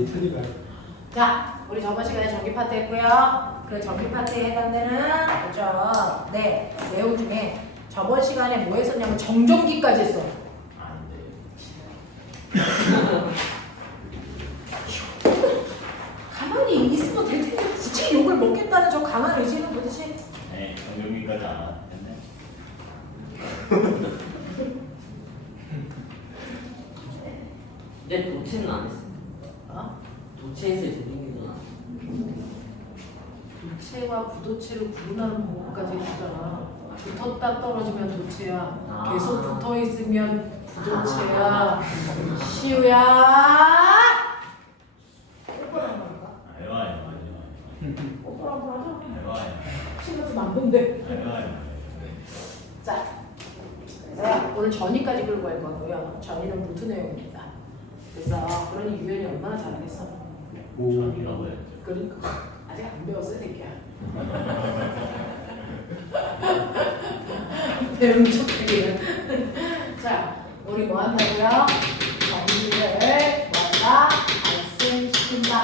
예찬이가. 자, 우리 저번 시간에 전기 파트 했고요. 그 전기 파트에 해당되는 그죠? 네, 내용 중에 저번 시간에 뭐 했었냐면 정전기까지 했어. 가만히 있으면 될 텐데 굳이 욕을 먹겠다는 저 강한 의지는 도대체. 네, 정경기까지 안 왔는데. 근데 도체는 안 했어. 어? 도체에서 전기잖아. 도체와 부도체를 구분하는 방법까지 해주잖아. 붙었다 떨어지면 도체야. 계속 붙어 있으면 부도체야. 시우야. 알바요. 오빠랑 한번 하자. 알바요. 친구 좀 안 본데. 알바요. 자, 그래서 오늘 전이까지 끌고 갈 거고요. 전이는 무트 내용입니다. 그래서 그러니 유연이 얼마나 잘하겠어. 전이라고 해야죠. 그러니까 아직 안 배웠어, 새끼야. 배운 척하기는. 자, 우리 뭐 한다고요? 전기를 뭐한다? 발생시킨다.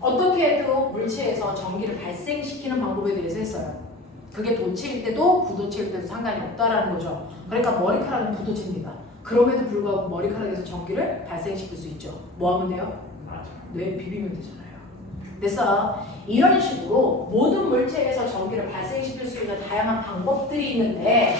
어떻게 해도 물체에서 전기를 발생시키는 방법에 대해서 했어요. 그게 도체일 때도 부도체일 때도 상관이 없다라는 거죠. 그러니까 머리카락은 부도체입니다. 그럼에도 불구하고 머리카락에서 전기를 발생시킬 수 있죠. 뭐 하면 돼요? 맞아. 뇌 비비면 되잖아요. 그래서 이런 식으로 모든 물체에서 전기를 발생시킬 수 있는 다양한 방법들이 있는데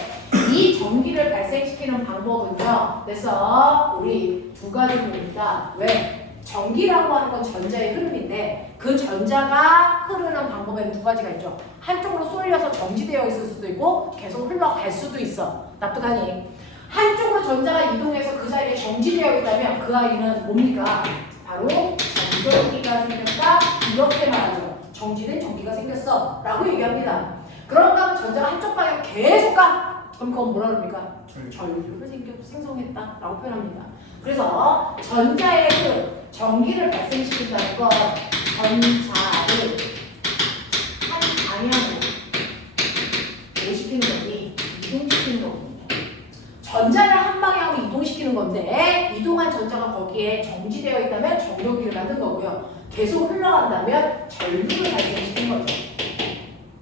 이 전기를 발생시키는 방법은요. 그래서 우리 두 가지입니다. 왜? 전기라고 하는 건 전자의 흐름인데 그 전자가 흐르는 방법에는 두 가지가 있죠. 한쪽으로 쏠려서 정지되어 있을 수도 있고 계속 흘러갈 수도 있어. 납득하니? 한쪽으로 전자가 이동해서 그 자리에 정지되어 있다면 그 아이는 뭡니까? 바로 정전기가 생겼다. 이렇게 말하죠. 정지된 전기가 생겼어 라고 얘기합니다. 그런가 하면 전자가 한쪽 방향 계속 가. 그럼 그건 뭐라 그럽니까? 전류를 생성했다 라고 표현합니다. 그래서 전자의 흐름, 전기를 발생시킨다는 건 전자를 한 방향으로 뭐 시키는 거니? 이동시키는 거거든요. 전자를 한 방향으로 이동시키는 건데 이동한 전자가 거기에 정지되어 있다면 정전기를 만든 거고요. 계속 흘러간다면 전류를 발생시키는 거죠.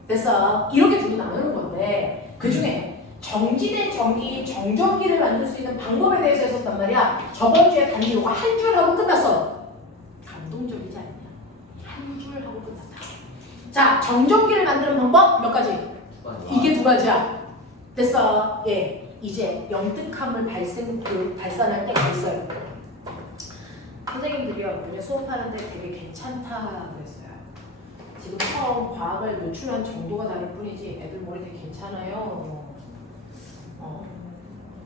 그래서 이렇게 두고 나누는 건데 그 중에 정지된 전기, 정전기를 만들 수 있는 방법에 대해서 했었단 말이야. 저번 주에 단지 이거 한 줄 하고 끝났어. 감동적이지 않냐? 한 줄 하고 끝났다. 자, 정전기를 만드는 방법 몇 가지? 이게 두 가지야. 됐어. 예, 이제 영특함을 발산할 때가 있어요. 선생님들이요, 오늘 수업하는데 되게 괜찮다 그랬어요. 지금 처음 과학을 노출한 정도가 다를 뿐이지 애들 머리 되게 괜찮아요.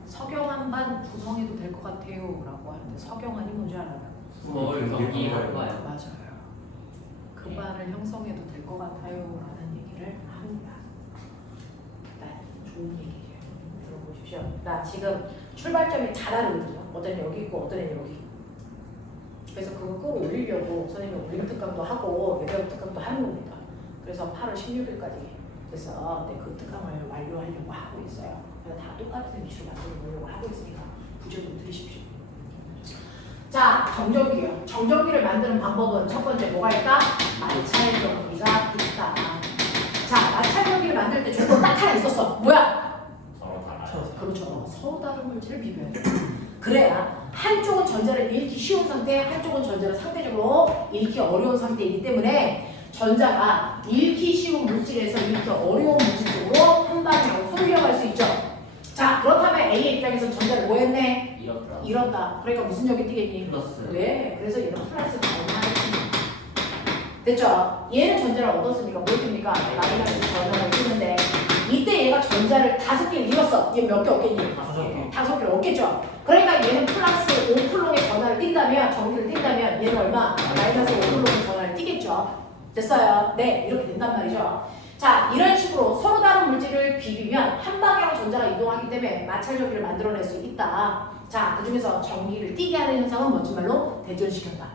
석영한반 구성해도 될 것 같아요 라고 하는데 석영한이 뭔지 알아요? 서울 경기 할까요? 맞아요. 그 반을 형성해도 될 것 같아요 라는 얘기를 합니다. 네, 좋은 얘기예요. 들어보십시오. 나 지금 출발점이 다 다르거든요. 어떤 애는 여기 있고 어떤 애는 여기. 그래서 그거 끌어올리려고 선생님이 올림 특강도 하고 예배역 특강도 하는 겁니다. 그래서 8월 16일까지 그래서 그 특강을 완료하려고 하고 있어요. 그래서 다 똑같은 이슈를 만들어보려고 하고 있으니까 부조 좀 들으십시오. 자, 정전기요. 정전기를 만드는 방법은 첫 번째 뭐가 있다? 마찰전기가 있다. 자, 마찰전기를 만들 때 조건 딱 하나 있었어. 뭐야? 서로 달라요. 그렇죠. 서로 다른 물질을 비벼야 돼. 그래야 한쪽은 전자를 잃기 쉬운 상태, 한쪽은 전자를 상대적으로 잃기 어려운 상태이기 때문에 전자가 잃기 쉬운 물질에서 잃기 어려운 물질 쪽으로 한 방향으로 쏠려갈 수 있죠. 자, 그렇다면 A의 입장에서 전자를 뭐 했네? 잃었다. 그러니까 무슨 역이 뛰겠니? 플러스. 네, 그래서 얘는 플러스가 얼마나 됐죠? 얘는 전자를 얻었으니까 뭘 뜹니까? 마이너스 전자를 뜨는데 이때 얘가 전자를 5개를 잃었어. 얘 몇 개 얻겠니? 5개를 얻겠죠? 그러니까 얘는 플러스 5쿨롱의 전하를 띈다면, 전기를 띈다면 얘는 얼마? 마이너스 5쿨롱의 전하를 띄겠죠? 됐어요? 네, 이렇게 된단 말이죠. 자, 이런 식으로 서로 다른 물질을 비비면 한 방향으로 전자가 이동하기 때문에 마찰전기를 만들어낼 수 있다. 자, 그 중에서 전기를 띄게 하는 현상은 멋진 말로 대전시켰다.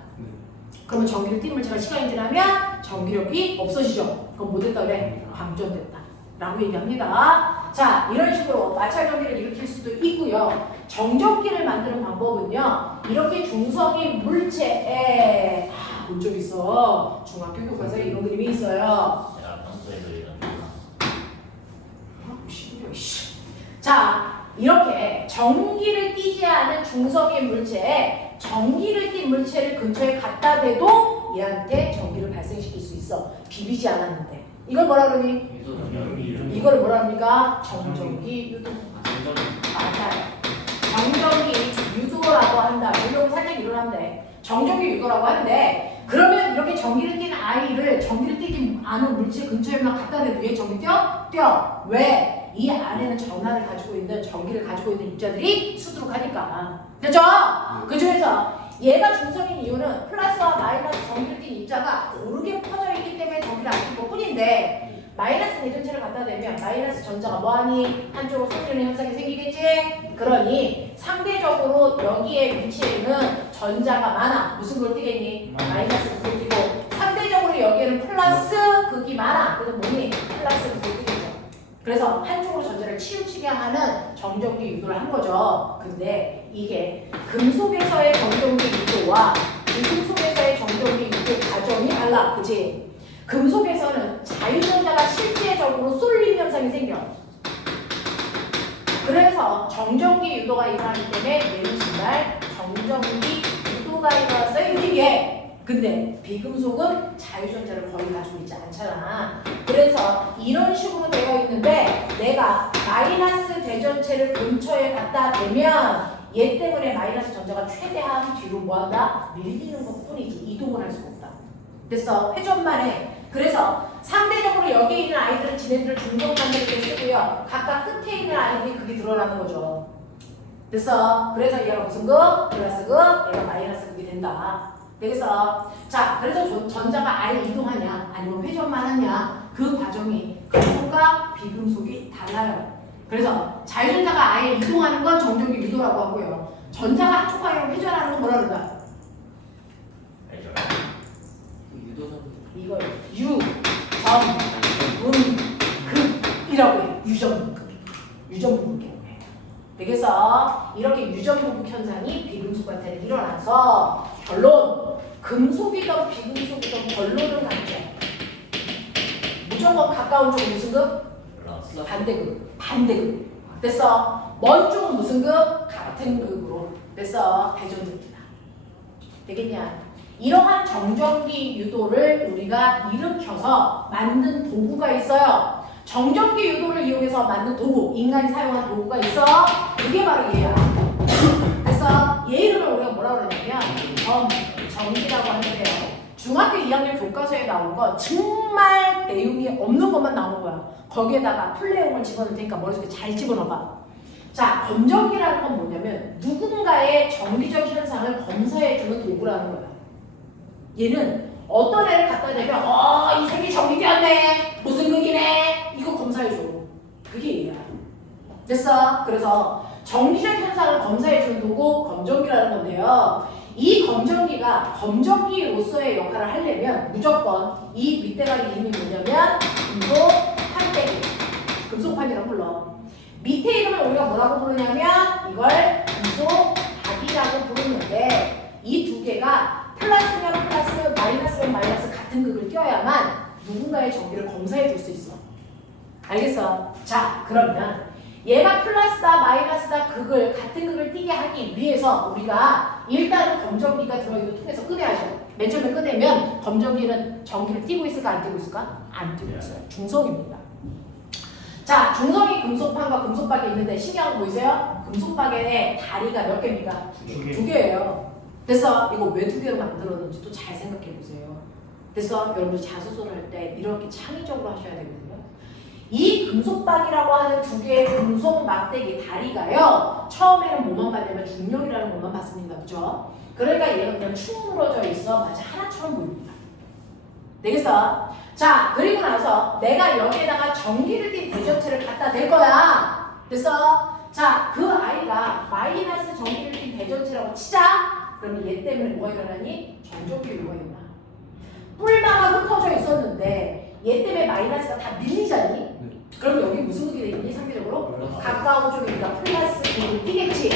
그러면 전기를 띈 물체가 시간이 지나면 전기력이 없어지죠. 그럼 뭐 됐다 그래? 방전됐다. 라고 얘기합니다. 자, 이런 식으로 마찰전기를 일으킬 수도 있고요. 정전기를 만드는 방법은요. 이렇게 중성인 물체에 본 적 있어. 중학교 교과서에 이런 그림이 있어요. 내가 평소에도 이런 자, 이렇게 전기를 띠지 않은 중성인 물체에 전기를 띈 물체를 근처에 갖다 대도 얘한테 전기를 발생시킬 수 있어. 비비지 않았는데. 이걸 뭐라 그러니? 이걸 뭐라 합니까? 정전기 유도. 맞아요. 정전기 유도라고 한다. 이런 살짝 일어나면 돼. 정전기 유도라고 하는데, 그러면 이렇게 전기를 띤 아이를 전기를 띠지 않은 물체 근처에만 갖다 대도 얘 전기 띄어? 띄어. 왜? 이 안에는 전하를 가지고 있는 전기를 가지고 있는 입자들이 수두룩하니까. 됐죠? 그 중에서 얘가 중성인 이유는 플러스와 마이너스 전기를 띤 입자가 고르게 퍼져 있기 때문에 전기를 안 띈 것 뿐인데, 마이너스 대전체를 갖다 대면 마이너스 전자가 뭐하니? 한쪽으로 쏠리는 현상이 생기겠지? 그러니 상대적으로 여기에 위치해 있는 전자가 많아. 무슨 걸 띄겠니? 마이너스 극을 띄고, 상대적으로 여기에는 플러스 극이 많아. 그래서 뭐니? 플러스 극을 띄겠죠. 그래서 한쪽으로 전자를 치우치게 하는 정전기 유도를 한 거죠. 근데 이게 금속에서의 정전기 유도와 비금속에서의 정전기 유도 과정이 달라. 그치? 금속에서는 자유전자가 실제적으로 쏠림 현상이 생겨. 그래서 정전기 유도가 일어나기 때문에 얘는 정말 정전기 유도가 일어났어요. 이게. 근데 비금속은 자유전자를 거의 가지고 있지 않잖아. 그래서 이런 식으로 되어 있는데 내가 마이너스 대전체를 근처에 갖다 대면 얘 때문에 마이너스 전자가 최대한 뒤로 뭐한다? 밀리는 것 뿐이지 이동을 할 수가 없다. 됐어? 회전만 해. 그래서 상대적으로 여기에 있는 아이들은 지네들을 중성관계를 쓰고요. 각각 끝에 있는 아이들이 그게 드러나는 거죠. 됐어? 그래서 얘가 무슨 극? 플러스 극, 얘가 마이너스 극이 된다. 되겠어? 자, 그래서 전자가 아예 이동하냐 아니면 회전만 하냐 그 과정이 금속과 비금속이 달라요. 그래서 자유전자가 아예 이동하는 건 정전기 유도라고 하고요. 전자가 한쪽 방향으로 회전하는 건 뭐라 그럴까? 이걸 유, 점, 분, 극이라고 해요. 유전분극. 유전분극이라고 해요. 그래서 이렇게 유전분극 현상이 비금속한테 일어나서 결론, 금속이든 비금속이든 결론은 같죠. 무조건 가까운 쪽은 무슨 극? 반대극. 반대극. 됐어? 먼 쪽은 무슨 극? 같은 극으로. 됐어? 대전극이다. 되겠냐? 이러한 정전기 유도를 우리가 일으켜서 만든 도구가 있어요. 정전기 유도를 이용해서 만든 도구, 인간이 사용한 도구가 있어. 그게 바로 얘야. 그래서 얘 이름을 우리가 뭐라 그러냐면 전기라고 하는데요. 중학교 2학년 교과서에 나온 거 정말 내용이 없는 것만 나오는 거야. 거기에다가 풀내용을 집어넣을 테니까 머릿속에 잘 집어넣어봐. 자, 검정기라는 건 뭐냐면 누군가의 정기적 현상을 검사해주는 도구라는 거야. 얘는 어떤 애를 갖다 대면 이 새끼 전기 뛰었네 무슨 극이네 이거 검사해줘. 그게 얘야. 됐어? 그래서 정기적 현상을 검사해주는 도구 검정기라는 건데요. 이 검정기가 검정기로서의 역할을 하려면 무조건 이 밑대가리 이름이 뭐냐면 금속 판때기, 금속판이라고 불러. 밑에 이름을 우리가 뭐라고 부르냐면 이걸 금속 박이라고 부르는데 이 두 개가 플러스면 플러스, 마이너스면 마이너스 같은 극을 띄어야만 누군가의 전기를 검사해 줄 수 있어. 알겠어? 자, 그러면 얘가 플러스다, 마이너스다 극을 같은 극을 띄게 하기 위해서 우리가 일단은 검정기가 들어있는 통에서 꺼내야죠. 맨 처음에 꺼내면 검정기는 전기를 띄고 있을까 안 띄고 있을까? 안 띄고 있어요. 중성입니다. 자, 중성이 금속판과 금속박이 있는데 신기한 거 보이세요? 금속박에 다리가 몇 개입니까? 두 개예요. 됐어? 이거 왜 두 개로 만들었는지 또 잘 생각해 보세요. 됐어? 여러분들 자소서를 할 때 이렇게 창의적으로 하셔야 되거든요. 이 금속박이라고 하는 두 개의 금속 막대기 다리가요. 처음에는 뭐만 봤냐면 중력이라는 것만 봤습니다. 그죠? 그러니까 얘가 그냥 축 늘어져 있어. 마치 하나처럼 보입니다. 되겠어? 자, 그리고 나서 내가 여기에다가 전기를 띤 대전체를 갖다 댈 거야. 됐어? 자, 그 아이가 마이너스 전기를 띤 대전체라고 치자. 그러면 얘 때문에 뭐가 일어나니? 정전기 유도가 일어나. 뿔마가 흩어져 있었는데 얘 때문에 마이너스가 다 밀리잖니? 네. 그럼 여기 무슨 극이 되겠니? 상대적으로? 가까운 쪽이니까 플러스 극이 뛰겠지.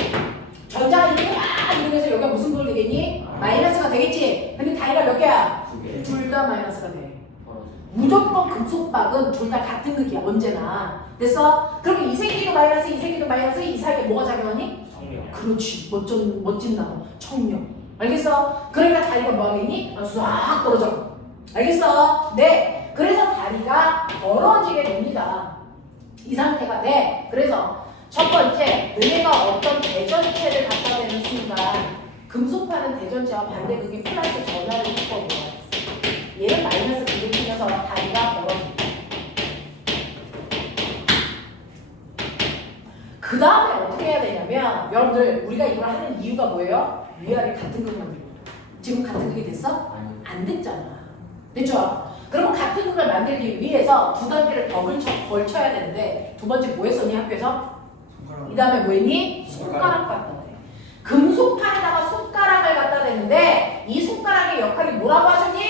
전자가 이렇게 막 이러면서 여기가 무슨 돌 되겠니? 마이너스가 되겠지. 근데 다이가 몇 개야? 두 개. 둘 다 마이너스가 돼. 벌어져. 무조건 금속박은 둘 다 같은 극이야 언제나. 됐어? 그러면 이 새끼도 마이너스, 이 새끼도 마이너스, 이 사이에 뭐가 작용하니? 성명. 그렇지. 멋진 단어. 청력. 알겠어? 그러니까 다리가 뭐 하겠니? 싹 떨어져. 알겠어? 네. 그래서 다리가 벌어지게 됩니다. 이 상태가 돼. 그래서 첫 번째, 너네가 어떤 대전체를 갖다 대는 순간 금속파는 대전체와 반대 극이 플러스 전하를 했거든. 얘는 마이너스 극을 튀겨서 다리가 벌어진다. 그 다음에 어떻게 해야 되냐면 여러분들 우리가 이걸 하는 이유가 뭐예요? 위아래 같은 극 만들고 지금 같은 극이 됐어? 아니. 안 됐잖아. 됐죠? 그러면 같은 극을 만들기 위해서 두 단계를 더 걸쳐야 되는데 두 번째 뭐 했었니 학교에서? 이 다음에 뭐 했니? 손가락 갖다 대. 금속판에다가 손가락을 갖다 대는데 이 손가락의 역할이 뭐라고 하셨니?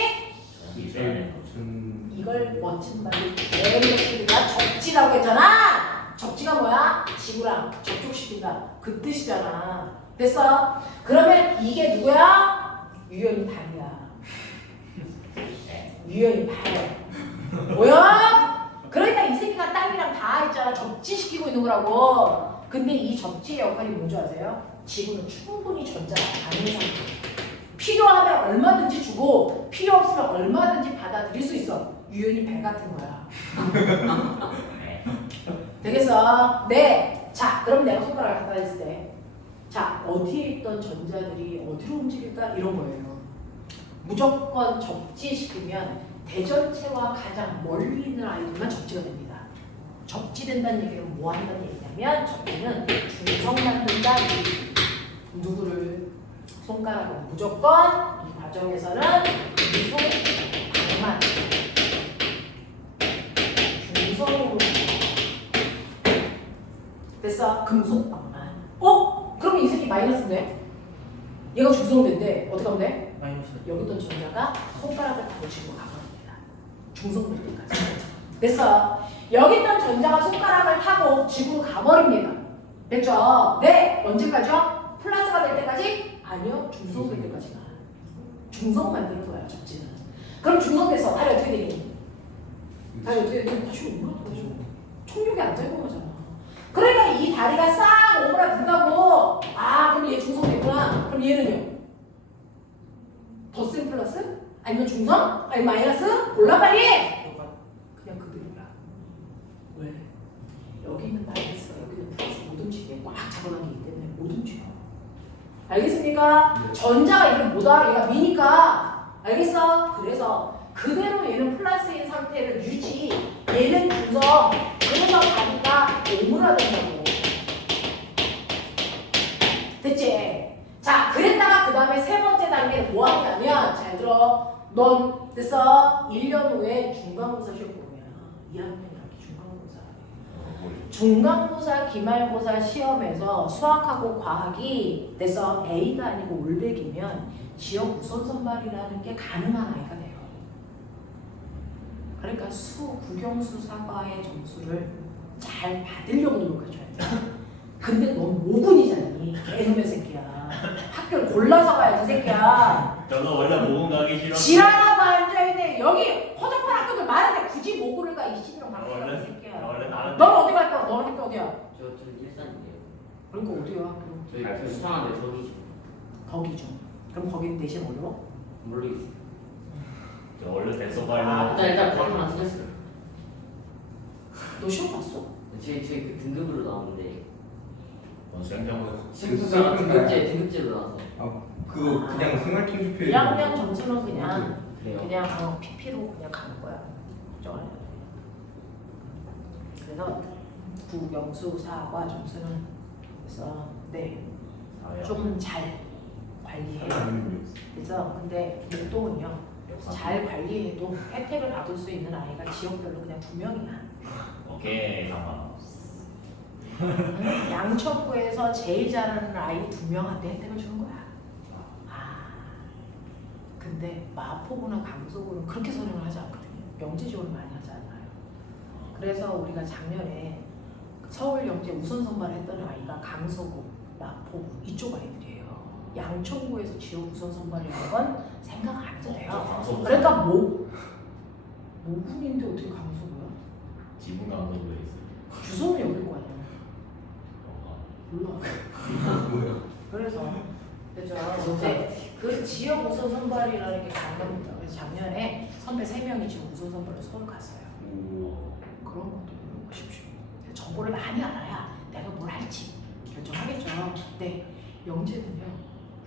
이걸 멋진 말로 우리가 접지라고 했잖아. 접지가 뭐야? 지구랑 접촉시킨다. 그 뜻이잖아. 됐어? 그러면 이게 누구야? 유연이 발이야. 유연이 발. 뭐야? 그러니까 이 새끼가 땅이랑 다 있잖아. 접지시키고 있는 거라고. 근데 이 접지의 역할이 뭔지 아세요? 지구는 충분히 전자가 가는 상태. 필요하면 얼마든지 주고 필요 없으면 얼마든지 받아들일 수 있어. 유연이 발 같은 거야. 되겠어? 네. 자, 그럼 내가 손가락을 갖다 댔을 때, 자, 어디에 있던 전자들이 어디로 움직일까? 이런 거예요. 무조건 접지시키면 대전체와 가장 멀리 있는 아이들만 접지가 됩니다. 접지된다는 얘기는 뭐 한다는 얘기냐면 접지는 중성 만든다. 누구를? 손가락으로. 무조건 이 과정에서는 중성 방만 중성으로 됐어? 금속방만. 그러면 이 새끼 마이너스인데? 얘가 중성된데 어떻게 하면 돼? 마이너스. 여기 있던 전자가 손가락을 타고 지금 가버립니다. 중성될 때까지. 됐어? 여기 있던 전자가 손가락을 타고 지구로 가버립니다. 됐죠? 네. 언제까지요? 플러스가 될 때까지? 아니요. 중성될 때까지가. 중성 만드는 거야, 접지는. 그럼 중성돼서 다리 어떻게 되겠니? 다리 어떻게 되겠니? 다시 오므라들어져. 총력이 안 짧은 거잖아. 그러니까 이 다리가 싹 오므라든다고. 아, 그럼 얘 중성됐구나. 그럼 얘는요? 덧셈 플러스? 아니면 중성? 아니면 마이너스? 골라 빨리! 그냥 그대로야. 왜? 여기 있는 마이너스가 여기 있는 플러스 못 움직이게 꽉 잡아당기기 때문에 못 움직여. 알겠습니까? 네. 전자가 이걸 못하, 얘가 미니까. 알겠어? 그래서 그대로 얘는 플러스인 상태를 유지, 얘는 중성. 그래서 다리가 오므라든다고. 됐지? 자, 그랬다가 그 다음에 세 번째 단계는 뭐 하냐면, 잘 들어. 넌 됐어? 1년 후에 중간고사 시험 보면 2학년 학기 중간고사. 중간고사, 기말고사 시험에서 수학하고 과학이 됐어? A가 아니고 올백이면 지역 우선 선발이라는 게 가능한 아이가 돼요. 그러니까 국영수 사과의 점수를 잘 받으려고 노력해줘야 돼. 근데 넌 5분이잖니. 개놈의 새끼야. 학교를 골라서 가야지 새끼야. 저도 원래 모금 가기 싫어. 지랄하고 앉아있네. 여기 허접한 학교들 많은데 굳이 모구를 가. 이 시비랑 바꾸라고 새끼야. 원래 다른. 넌 어디 갈 거야? 넌 학교 어디야? 저 일산인데요. 그러니까 어디야 학교? 저희 수상한데 저기 거기죠. 그럼 거기는 대신 어려워? 모르겠어요. 저 원래 대서 아, 발라. 일단 바로 하나 틀렸어요. 너 시험 봤어? 저희 그 등급으로 나오는데 수행장. 친구가 등급제로 나와서. 그거 그냥 생활통지표 1학년 점수는 그냥 그래요. PP로 그냥 가는 거야. 그래서 국영수 사과 점수는 그래서 네. 좀 잘 관리해. 그래서 근데 목동은요. 잘 관리해도 혜택을 받을 수 있는 아이가 지역별로 그냥 2명이야. 오케이 상관. 양천구에서 제일 잘하는 아이 2명한테 혜택을 주는 거야. 근데 마포구나 강서구는 그렇게 선행을 하지 않거든요. 영재지원을 많이 하지 않아요. 그래서 우리가 작년에 서울 영재 우선 선발했던 아이가 강서구 마포구 이쪽 아이들이에요. 양천구에서 지역 우선 선발이라는 건 생각 안 해도 돼요. 그러니까 모군인데 어떻게 강서구야? 지분 강서구에 있어요. 주소는 여길 거 아니야. 몰라. 뭐야? 그래서 그죠. 근데 그 지역 우선 선발이라는 게 강합니다. 그래서 작년에 선배 3명이 지금 우선 선발로 서울 갔어요. 그런 것도 배워보십시오. 정보를 많이 알아야 내가 뭘 할지 결정하겠죠. 네, 영재는요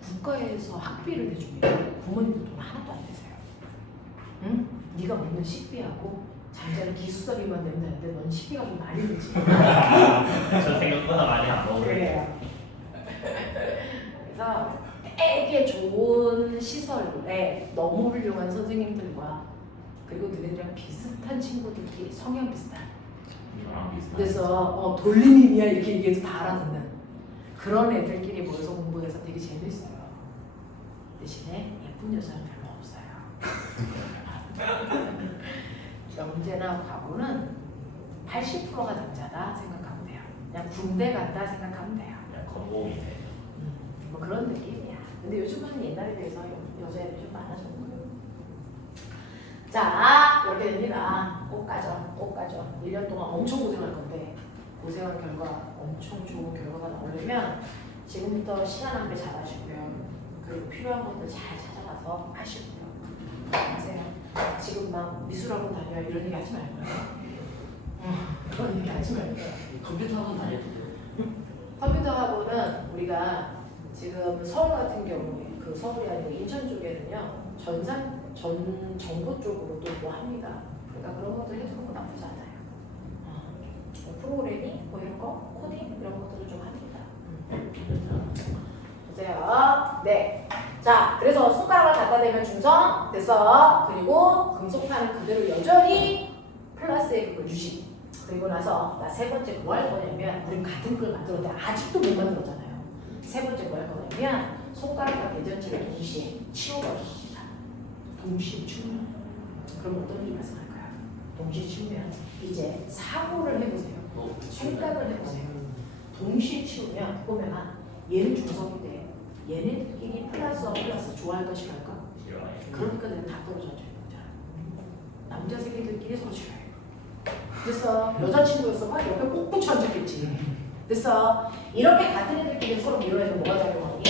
국가에서 학비를 내주면 부모님도 돈 하나도 안 내세요. 응? 네가 먹는 식비하고 잠자는 기숙사비만 내면 되는데 넌 식비가 좀 많이 들지. 저 생각보다 많이 안 먹어요. 그래요. 그래서 되게 좋은 시설에 너무 훌륭한 선생님들과 그리고 너희들이랑 비슷한 친구들끼리 성향 비슷한 이거랑 비슷한. 그래서 돌림님이야 이렇게 얘기해도 다 알아듣는 그런 애들끼리 모여서 공부해서 되게 재밌어요. 대신에 예쁜 여자는 별로 없어요. 영재나 과거는 80%가 남자다 생각하면 돼요. 그냥 군대 간다 생각하면 돼요. 그냥 건봉이네. 뭐 그런 느낌이야. 근데 요즘은 옛날에 비해서 여자애들이 좀 많아졌는 거예요. 자, 이렇게 됩니다. 꼭 가죠. 꼭 가죠. 1년 동안 엄청 고생할 건데 고생한 결과 엄청 좋은 결과가 나오려면 지금부터 시간 안배 잘 하시고요. 그리고 필요한 것들 잘 찾아가서 하시고요. 아세요? 지금 막 미술학원 다녀요 이런 얘기 하지 말고요. 그런 얘기 하지 말고요. 컴퓨터 학원 다녔죠. 컴퓨터 학원은 우리가 지금 서울 같은 경우에 그 서울이 아니고 인천 쪽에는요 정보 쪽으로도 뭐 합니다. 그러니까 그런 것들 해주는 거 나쁘지 않아요. 뭐 프로그래밍 뭐 이런 거 코딩 이런 것들을 좀 합니다. 보세요. 네. 자, 그래서 손가락을 갖다 대면 중성 됐어. 그리고 금속판은 그대로 여전히 플러스의 그걸 유지. 그리고 나서 나 세 번째 뭐 할 거냐면 우리 같은 걸 만들었는데 아직도 못 만들었잖아요. 세 번째 뭐 할 거냐면 손가락과 대전체를 동시에 치워버릴 겁니다. 동시에 치우면 그럼 어떤 일이 발생할까요? 동시에 치우면 이제 사고를 해보세요. 생각을 해보세요. 동시에 치우면 보면 얘는 중성인데 얘네들끼리 플러스와 플러스 좋아할 것이 갈까? 싫어요. 그러니까 내가 다 떨어져 있는 거잖아. 남자 새끼들끼리 서로 싫어해. 그래서 여자친구였어 막 옆에 꼭 붙여 앉았겠지. 그래서 이렇게 같은 애들끼리 서로 밀어내서 뭐가 작용하니?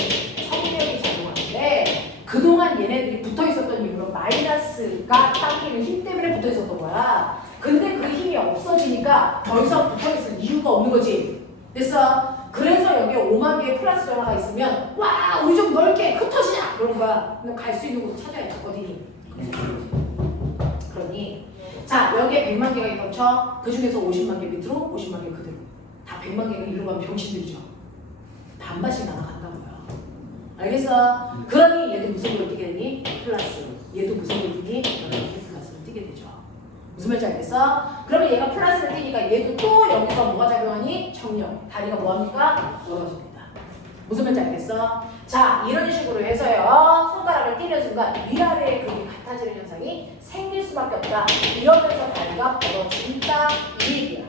성격이 작용하는데 그동안 얘네들이 붙어 있었던 이유로 마이너스가 당기는 힘 때문에 붙어 있었던 거야. 근데 그 힘이 없어지니까 더 이상 붙어 있을 이유가 없는 거지. 그래서 여기에 5만 개의 플러스 전화가 있으면 와 우리 좀 넓게 흩어지자 그런 거야. 그럼 갈 수 있는 곳 찾아야지. 어디니? 그러니 자 여기에 100만 개가 있다고 쳐. 그 중에서 50만 개 밑으로 50만 개 그대로 다 100만 개가 이리로 가면 병신들이죠. 반반씩 나눠간다고요. 알겠어? 그러니 얘도 무슨 걸 뛰게 되니? 플러스. 얘도 무슨 걸 뛰니? 이렇게 플러스를 뛰게 되죠. 무슨 말인지 알겠어? 그러면 얘가 플러스를 뛰니까 얘도 또 여기서 뭐가 작용하니? 청력. 다리가 뭐합니까? 멀어집니다. 무슨 말인지 알겠어? 자, 이런 식으로 해서요. 손가락을 띄는 순간 위아래의 근이 같아지는 현상이 생길 수밖에 없다. 이러면서 다리가 벌어진다. 이 얘기야.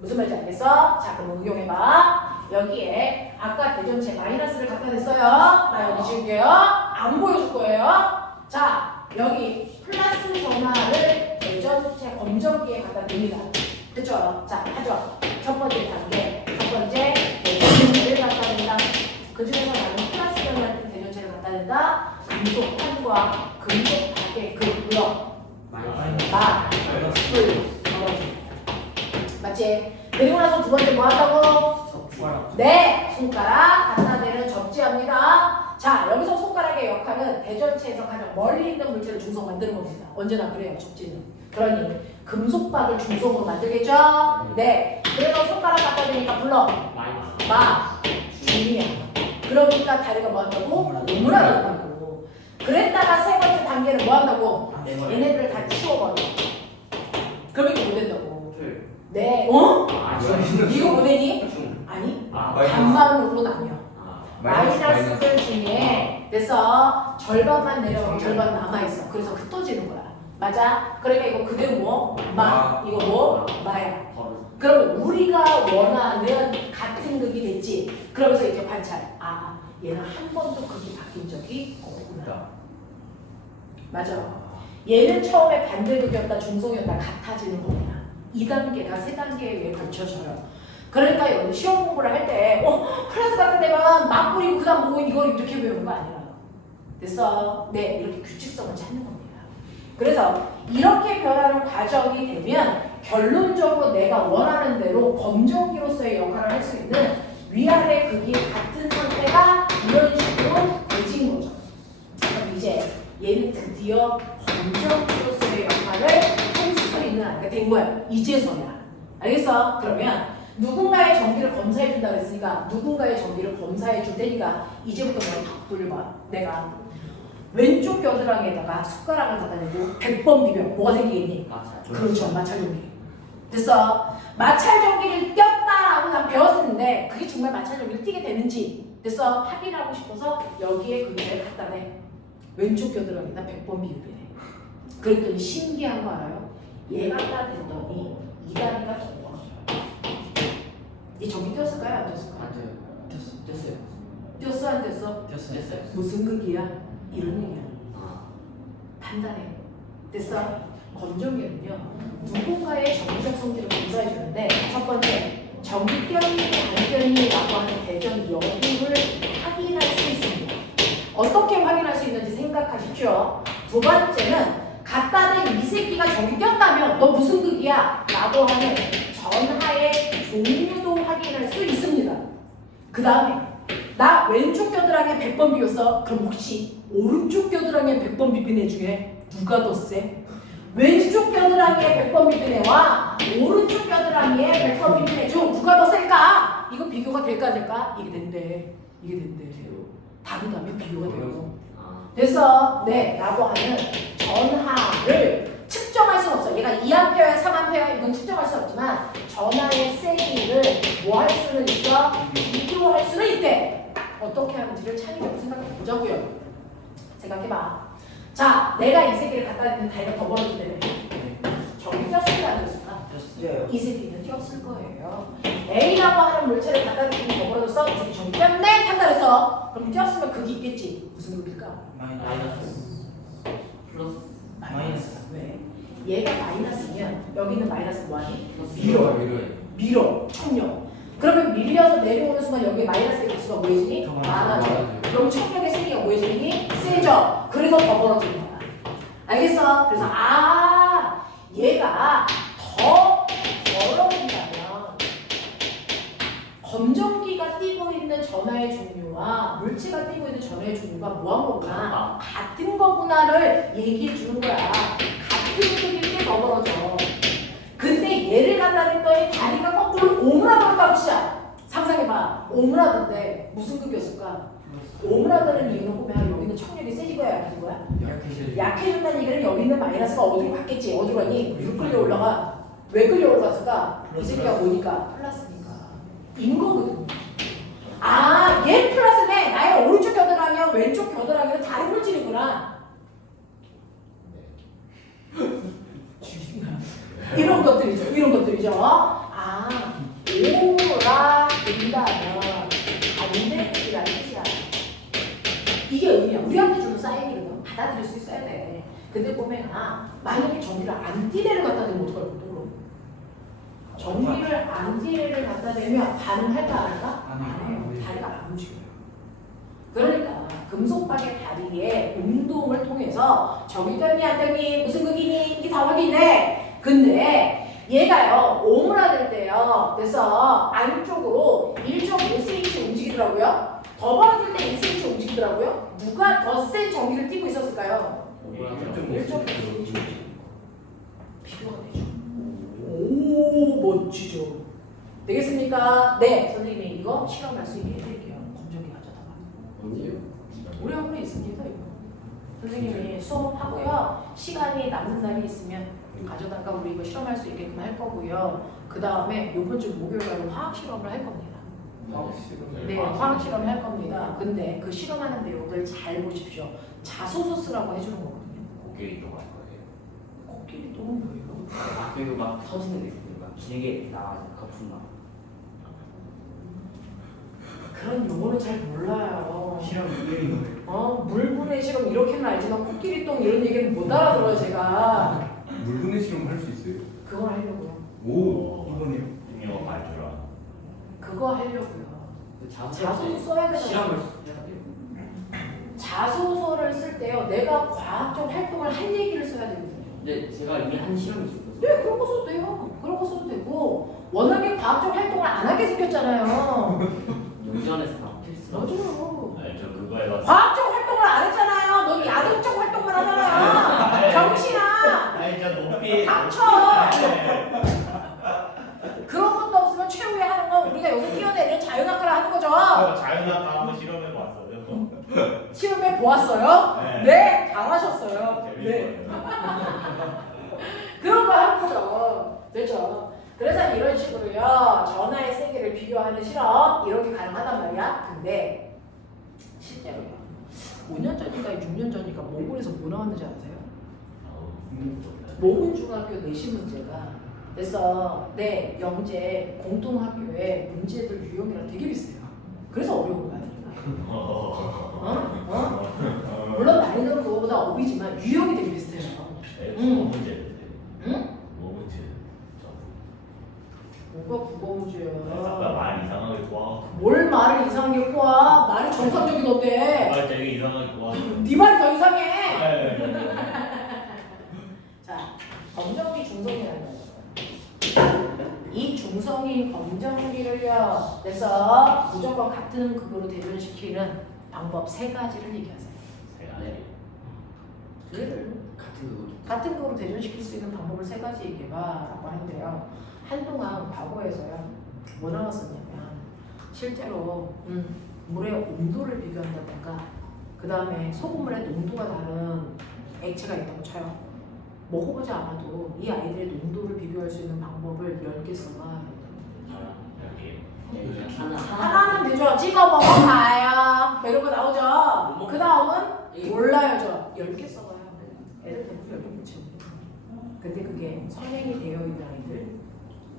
무슨 말인지 알겠어? 자, 그럼 응용해봐. 여기에 아까 대전체 마이너스를 갖다 댔어요. 나 여기 지울게요. 안 보여줄 거예요. 자, 여기 플러스 전화를 대전체 검정기에 갖다 댑니다. 그쵸? 자, 하죠. 첫 번째 단계. 첫 번째 대전체를 갖다 댄다. 그 중에서 나는 플러스 전화를 대전체를 갖다 댄다. 금속판과 금속밖에 그 블럭 맞지? 그리고 나서 두 번째 뭐 한다고? 네! 손가락 갖다 대는 접지합니다. 자, 여기서 손가락의 역할은 대전체에서 가장 멀리 있는 물체를 중성 만드는 겁니다. 언제나 그래요, 접지는. 그러니 금속박을 중성으로 만들겠죠? 네. 그래서 손가락 갖다 대니까 불러. 중이야. 그러니까 다리가 뭐 한다고? 오므라든다고. 그랬다가 세 번째 단계는 뭐 한다고? 얘네들을 다 치워버려. 그럼 이거 못 된다고. 네. 어? 이거 못 되니? 아니. 반반으로 나뉘어. 마이너스들 중에 그래서 절반만 내려가고 절반 남아있어. 그래서 흩어지는 거야. 맞아? 그러니까 이거 그대로 뭐? 이거 뭐? 마야. 그럼 우리 우리가 원하는 같은 극이 됐지. 그러면서 이제 관찰. 아, 얘는 한 번도 극이 바뀐 적이 없구나. 맞아. 얘는 처음에 반대극이었다, 중성이었다 같아지는 겁니다. 2단계가 3단계에 걸쳐져요. 그러니까 여러분 시험 공부를 할 때 클래스 같은 데만 막 뿌리고 그다음 뭐 이걸 이렇게 배우는 거 아니라. 됐어? 네, 이렇게 규칙성을 찾는 겁니다. 그래서 이렇게 변하는 과정이 되면 결론적으로 내가 원하는 대로 검정기로서의 역할을 할 수 있는 위아래 극이 같은 상태가 이런 식으로 되진 거죠. 그럼 이제 얘는 드디어 검정기로서의 역할을 할 수 있는 아이가 된 거야. 이제서야. 알겠어? 그러면 누군가의 정기를 검사해 준다 그랬으니까 누군가의 정기를 검사해 줄 테니까 이제부터 내가 탁 돌려봐. 내가 왼쪽 겨드랑이에다가 숟가락을 갖다 대고 100번 비벼. 뭐가 생기겠니? 마찰. 그렇죠. 마찰전기. 됐어. 마찰전기를 꼈다라고 난 배웠는데 그게 정말 마찰전기를 띄게 되는지 됐어. 확인하고 싶어서 여기에 그걸 갖다 대. 왼쪽 겨드랑이에다 100번 비비네. 그랬더니 신기한 거 알아요? 얘가 갖다 댔더니 이 다리가 더 멀어져요. 이 전기 띄었을까요? 안 띄었을까요? 안 돼요. 됐어요. 띄었어? 안 띄었어? 됐어요. 무슨 극이야? 이런 얘기야. 아, 판단해. 됐어? 검정기는요. 누군가의 정기적 성질을 검사해 주는데 첫 번째, 정기 띄었니 안 띄었니라고 하는 대전 여부를 확인할 수 있습니다. 어떻게 확인할 수 있는지 생각하십시오. 두 번째는 갖다 댄 이 새끼가 정기 띄었다면 너 무슨 극이야? 라고 하는 전하의 종류도 확인할 수 있습니다. 그 다음에 나 왼쪽 겨드랑이에 100번 비웠어. 그럼 혹시 오른쪽 겨드랑이에 100번 비빈 애 중에 누가 더 세? 왼쪽 겨드랑이에 100번 비빈 애와 오른쪽 겨드랑이에 100번 비빈 애 중 누가 더 셀까? 이거 비교가 될까 안 될까? 이게 된대. 이게 된대. 다르다면 비교가 돼요. 아, 됐어. 네. 라고 하는 전하를 측정할 수는 없어. 얘가 2A야 3A 이건 측정할 수 없지만 전하의 세기를 뭐 할 수는 있어? 비교할 수는 있대. 어떻게 하는지를 창의적으로 생각해 보자고요. 생각해봐. 자, 내가 이 새끼를 갖다 대는 다리가 더 멀어진다며. 저기 꼈을까 안 꼈을까? 됐어요. 이 새끼는 꼈을 거예요. A라고 하는 물체를 갖다 대는 더 멀어졌어. 이 새끼 저기 꼈네? 판단했어. 그럼 꼈으면 극이 있겠지. 무슨 극일까? 마이너스. 플러스. 마이너스. 왜? 얘가 마이너스면 여기 있는 마이너스 뭐하니? 밀어. 밀어. 총력. 그러면 밀려서 내려오는 순간 여기 마이너스의 개수가 뭐해지니? 더 많아져. 많아져요. 그럼 총력의 세기가 뭐해지니? 세져. 그래서 더 벌어지는 거야. 알겠어? 그래서 얘가 더 벌어진다면 검정기가 띄고 있는 전하의 종류와 물체가 띄고 있는 전하의 종류가 뭐한 거구나? 같은 거구나를 얘기해 주는 거야. 같은 크기일 때 더 벌어져. 근데 얘를 갖다 댔더니 다리가 거꾸로 오므라들었다고 치자. 상상해봐. 오므라든데 무슨 극이었을까? 오므라드는 이유는 보면 여기는 청력이 세진 거야, 약해진 거야? 약해졌다는 얘기는 여기 있는 마이너스가 어디로 갔겠지? 어디로 갔니? 위로 끌려 올라가. 왜 끌려 올라갔을까? 이 새끼가 뭐니까? 플러스니까. 인 거거든. 얘 플러스네. 나의 오른쪽 겨드랑이와 왼쪽 겨드랑이는 다른 물질이구나. 이런 것들이죠. 이런 것들이죠. 오라 된다면 반대이라는 뜻이야. 이게 의미야. 우리한테 주는 사인이거든. 받아들일 수 있어야 돼. 근데 보면 만약에 전기를 안티레를 갖다 대면 어떡할 거야? 전기를 안티레를 갖다 대면 반응할까 안 할까? 안 해요. 다리가 안 움직여요. 그러니까 금속박의 다리의 운동을 통해서 저기 떴니 안 떴니 무슨 극이니 이게 다 확인돼. 근데 얘가요 오므라들 때요 그래서 안쪽으로 1.5cm 움직이더라고요. 더 벌어질 때 1cm 움직이더라고요. 누가 더 센 전기를 띄고 있었을까요? 1.5cm 비교가 되죠. 오 멋지죠. 되겠습니까? 네 선생님이 이거 실험할 수 있게 해드릴게요. 검정기 가져다가 어디요? 우리 학원에 있습니다. 이거 선생님이 수업하고요 시간이 남는 날이 있으면 가져다가 우리 이거 실험할 수 있게끔 할 거고요. 그 다음에 요번 주 목요일날 화학 실험을 할 겁니다. 네, 화학 실험을 할 겁니다. 근데 그 실험하는 내용들 잘 보십시오. 자소서 쓰라고 해주는 거거든요. 고개리 또갈 거예요. 코끼리 똥은 뭐예요? 그리고 막 터지는 데 있어요. 막 길게 나와서 거품 막. 그런 용어는 잘 몰라요. 실험 이해인 거예요. 물분해 실험 이렇게는 알지만 코끼리 똥 이런 얘기는 못 알아들어요 제가. 물분해 실험 할 수 있어요? 그걸 하려고요. 오 이거네요. 중요한 발주라. 그거 하려고요. 그 자소서 써야 되잖아요. 실험을 해야 돼요. 자소서를 쓸 때요. 내가 과학적 활동을 한 얘기를 써야 되거든요. 근데 제가 이미 한 실험이 있었거든요. 네, 그런 거 써도 돼요. 그런 거 써도 되고 워낙에 과학적 활동을 안 하게 생겼잖아요. 영지원에서 다 필수라고. 맞아요. 네, 저 그거 해봤어요. 과학적 활동을 안 했잖아요. 너 야동적 활동만 하잖아. 정신아. 아니 저 높이 닥쳐. 네. 그런 것도 없으면 최후에 하는 건 우리가 여기서 뛰어내리는 자연학과를 하는 거죠. 자연학 한번 실험해 봤어요. 시험에 보았어요? 네. 네, 잘하셨어요. 네. 재밌어요. 그런 거 하는 거죠. 그렇죠. 그래서 이런 식으로요. 전하의 세계를 비교하는 실험 이렇게 가능하단 말이야. 근데 실제로요. 5년 전인가 6년 전인가 모군에서 뭐 나왔는지 아세요? 모군 중학교 내신 문제가 그래서 내 영재 공동학교의 문제들 유형이랑 되게 비슷해요. 그래서 어려운 거야. 물론 난이도는 그거보다 업이지만 유형이 되게 비슷해요. 뭐 문제? 응? 뭐 문제? 뭐가 국어 아까 문제야? 말 이상하게 꼬아. 뭘 말을 이상하게 꼬아? 말이 정상적인 어때? 말 되게 이상하게 꼬아. 네 말이 더 이상해. 네. 자, 검정기 중성이라는 거죠. 이 중성인 검정기를요. 그래서 무조건 같은 극으로 대변시키는 방법 세 가지를 얘기하세요. 네. 얘를 같은 그거. 같은 극으로 대변시킬 수 있는 방법을 세 가지 얘기해봐라고 하는데요. 한동안 과거에서요. 뭐 나왔었냐면 실제로 물의 온도를 비교한다든가 그 다음에 소금물의 농도가 다른 액체가 있다고 쳐요. 먹어보지 않아도 이 아이들의 농도를 비교할 수 있는 방법을 10개 써봐. 여기. 하나는 되죠. 찍어 먹어봐요. 이런 거 나오죠. 그 다음은 몰라요. 저 10개 써봐요. 애들 대부분 10개 못 채웁니다. 근데 그게 선행이 되어 있는 아이들.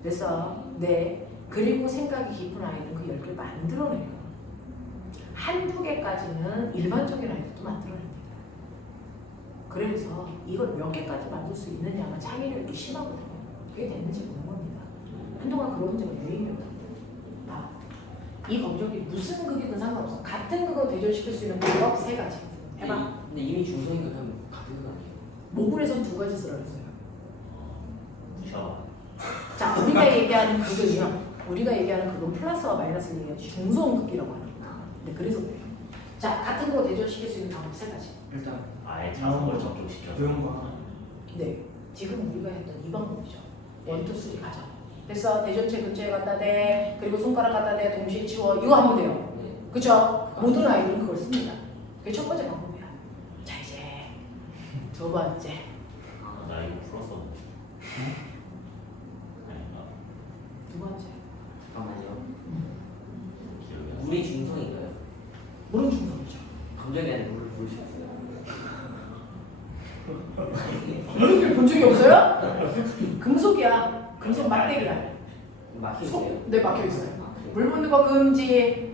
그래서 그리고 생각이 깊은 아이들은 그 10개를 만들어내요. 한두 개까지는 일반적인 아이들도 만들어냅니다. 그래서 이걸 몇 개까지 만들 수 있느냐가 창의력이 심하거든요. 그게 됐는지 보는 겁니다. 한동안 그런 문제가 유행이었거든요. 이 검정이 무슨 극이든 상관없어. 같은 극으로 대조시킬 수 있는 방법 세 가지. 해봐. 근데 이미 중성이니까 그냥 같은 거 아니에요? 모군에선 두 가지 쓰라 그랬어요. 무셔. 자, 우리가 얘기하는 극은요. 우리가 얘기하는 극은 플러스와 마이너스를 얘기하는 중성극이라고 하는 거야. 근데 그래서 그래요. 자, 같은 거 대조시킬 수 있는 방법 세 가지. 일단 아예 자석을 접촉시켜. 도형과 네, 지금 우리가 했던 이 방법이죠. 1, 2, 3 가자. 그래서 대전체 근처에 갖다 대, 그리고 손가락 갖다 대, 동시에 치워. 이거 하면 돼요. 네. 그쵸? 모든 아이들은 그걸 씁니다. 그게 첫 번째 방법이야. 자, 이제 두 번째. 나 이거 풀었었는데. 아닌가? 두 번째. 잠깐만요. 기억이 안 나. 물이 중성인가요? 물은 중성이죠. 감정이 아니라 물을 모르셨어요. 물을 본 적이 없어요? 금속이야. 금속 막대기야. 막혀 있어요. 네, 막혀 있어요. 아, 그래요? 물 묻는 거 금지.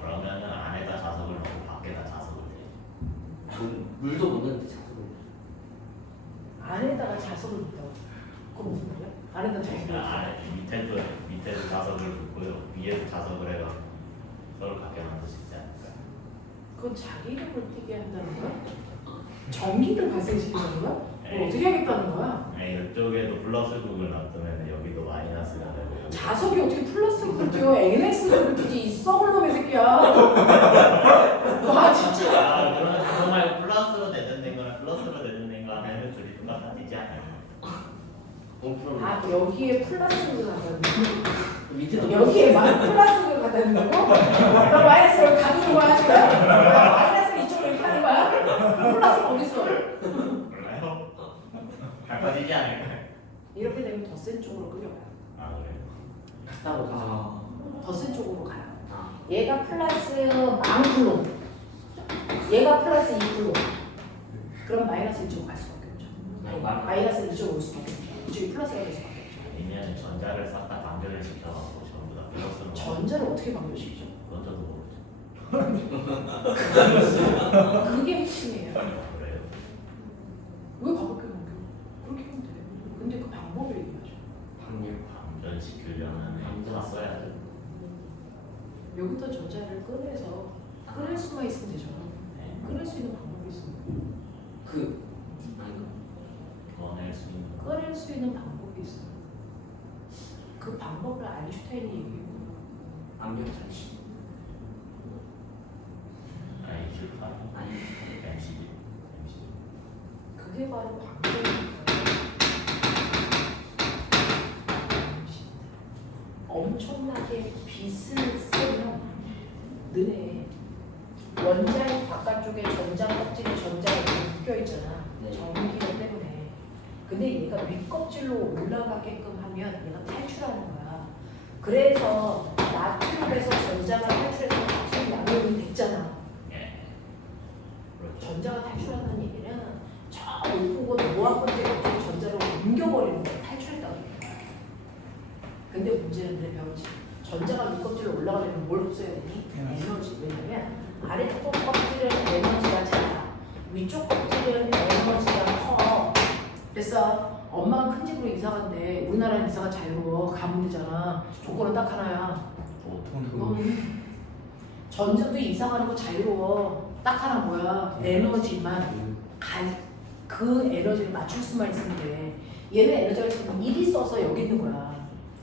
그러면은 안에다 자석을 넣고 밖에다 자석을 대. 물도 묻는데 자석을. 안에다가 자석을 넣다고. 그건 무슨 말이야? 안에다 자석을 넣어. 안에 밑에도 자석을 줬고요. 위에도 자석을 해가 서로 갖게 만들 수 있지 않을까? 그건 자기 이름을 띄게 한다는 거야? 전기를 발생시키는 거야? 뭐 어떻게 하겠다는 거야? 네, 이쪽에도 플러스 극을 놔두면 여기도 마이너스가 되고. 자석이 어떻게 플러스를 띄워? NX를 띄지 이 썩을 놈의 새끼야. 와 진짜. 아, 그러면 자석 말고 플러스로 대전된 거랑 플러스로 대전된 거 하면 둘이 똑같아지지 않아요? 그럼 아 여기에 플러스를 갖다 밑에도 여기에 플러스를 갖다 놓는 거? 그럼 마이너스를 가두는 거야 지금? 마이너스를 이쪽으로 이렇게 하는 거야? 플러스는 어디 있어? 몰라요? 밟아지지 않을까요? 이렇게 되면 더 센 쪽으로 끌려가요. 아 그래요? 같다고 가서. 더 센 쪽으로 가요. 아. 얘가 플러스 만쿨롬, 얘가 플러스 2쿨롬. 그럼 마이너스 이쪽으로 갈 수밖에 없죠. 마이너스 이쪽으로 올 수밖에 없죠. 이쪽이 플러스가 될 수밖에 없죠. 아니면 전자를 싹 다 단결을 시켜갖고 전부 다 플러스로 전자를 어떻게 방정시키죠? 그건 저도 모르죠. 그게 핵심이에요. 그래요? 왜 가볍게 넘겨? 그렇게 하면 돼. 근데 그 방법을 얘기하죠. 방열. 방전시키려면 다 써야죠. 여기다 전자를 꺼낼 수만 있으면 되잖아. 네. 꺼낼 수 있는 방법이 있습니다. 아닌가? 꺼낼 수 있는 꺼낼 수 있는 방법이 있어요. 그 방법을 아인슈타인이 얘기해요. 방열 장치. 아인슈타인 아니. MC 그게 바로 광전입니다. 엄청나게 빛을 쐬면 너네 원자의 바깥쪽에 전자 껍질에 전자가 묶여 있잖아. 네. 전기력 때문에. 근데 얘가 윗껍질로 올라가게끔 하면 얘가 탈출하는 거야. 그래서 나트륨에서 전자가 탈출해서 나트륨 양이온이 됐잖아. 예. 그렇죠. 전자가 탈출한다는 얘기는 저 높은 곳 모아 껍질에 전자를 옮겨버리는 거야. 탈출했다고 얘기해. 근데 문제는 내 병이지. 전자가 윗껍질로 올라가려면 뭘 흡수해야 되니? 에너지. 왜냐면 아래쪽 껍질은 에너지가 작아. 위쪽 껍질은 에너지가 커. 그래서 엄마가 큰 집으로 이사 간대. 우리나라는 이사가 자유로워. 가면 되잖아. 조건은 딱 하나야. 전자도 이사 가는 거 자유로워. 딱 하나 뭐야? 에너지만 그 에너지를 맞출 수만 있으면 돼. 얘는 에너지가 지금 1이 써서 여기 있는 거야.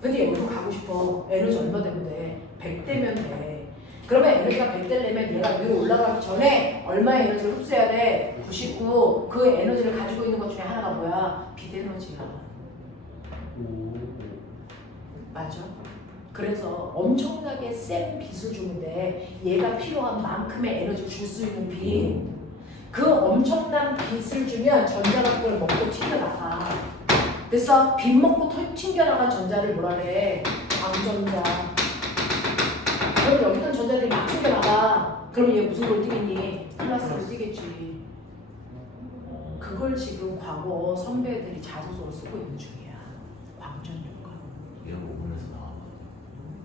근데 여기로 가고 싶어. 에너지 얼마 되면 돼? 100대면 돼. 그러면 에너지가 100대려면 얘가 위로 올라가기 전에 얼마의 에너지를 흡수해야 돼? 99. 그 에너지를 가지고 있는 것 중에 하나가 뭐야? 빛에너지야. 맞아. 그래서 엄청나게 센 빛을 주는데 얘가 필요한 만큼의 에너지를 줄 수 있는 빛. 그 엄청난 빛을 주면 전자가 그걸 먹고 튕겨나가. 그래서 빛 먹고 튕겨나간 전자를 뭐라 그래? 광전자. 그럼 여기 있는 전자들이 막 튕겨나가. 그럼 얘 무슨 걸 띄겠니? 플러스를 띄겠지. 그걸 지금 과거 선배들이 자소서로 쓰고 있는 중이야. 광전효과. 이게 모근에서 나왔거든.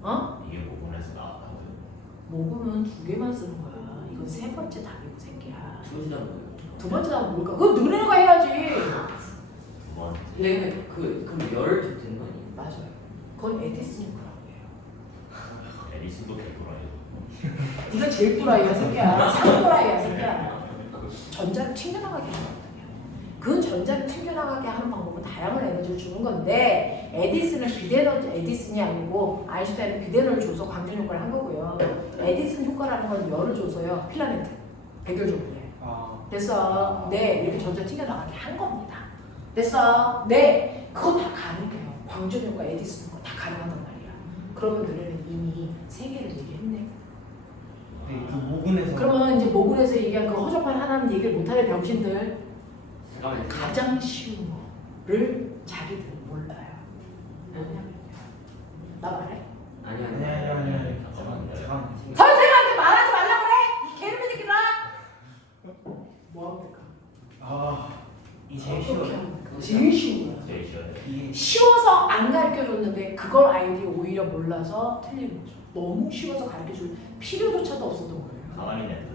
어? 이게 모근에서 나왔거든. 모구는 2개만 쓰는 거야. 이건 3번째 답이고 새끼야. 두 번째 뭐예요? 2번째 답은 뭘까? 그거 너네가 해야지. 두 번째. 네, 그럼 열을 줄 텐거 아니에요? 맞아요. 그건 에디슨이 그런 에디슨도 개돌아요. 거예요. 네가 제일 또라이야 새끼야. 상또라이야 새끼야. 전자를 튕겨나가게 하는 거야. 그 전자를 튕겨나가게 하는 방법은 다양한 에너지를 주는 건데 에디슨은 비대너지, 에디슨이 아니고 아인슈타인은 비대너를 줘서 광전 효과를 한 거고요. 에디슨 효과라는 건 열을 줘서요. 필라멘트, 백열조물이에요. 됐어. 네, 이렇게 전자 튕겨나가게 한 겁니다. 됐어. 네, 그거 다 가능해요. 광전 효과, 에디슨 효과 다 가능하단 말이야. 그러면 너네는 이미 3개를 얘기했네. 그 모근에서 그러면 이제 모근에서 얘기한 그 허접한 하나는 얘기를 못하는 병신들 잠깐만요. 가장 쉬운 거를 자기들은 몰라요. 뭐냐면요. 나 말해? 아니. 잠깐만. 선생님한테 말하지 말라고 그래! 이 개놈의 새끼들아! 뭐 합니까? 이 제일 쉬워요. 어떻게 합니까? 제일 쉬운 거야. 제일 쉬워요. 이게 쉬워서 안 가르쳐줬는데 그걸 아이들이 오히려 몰라서 틀린 거죠. 너무 쉬워서 가르쳐줄 필요조차도 없었던 거예요. 사람이 낸다.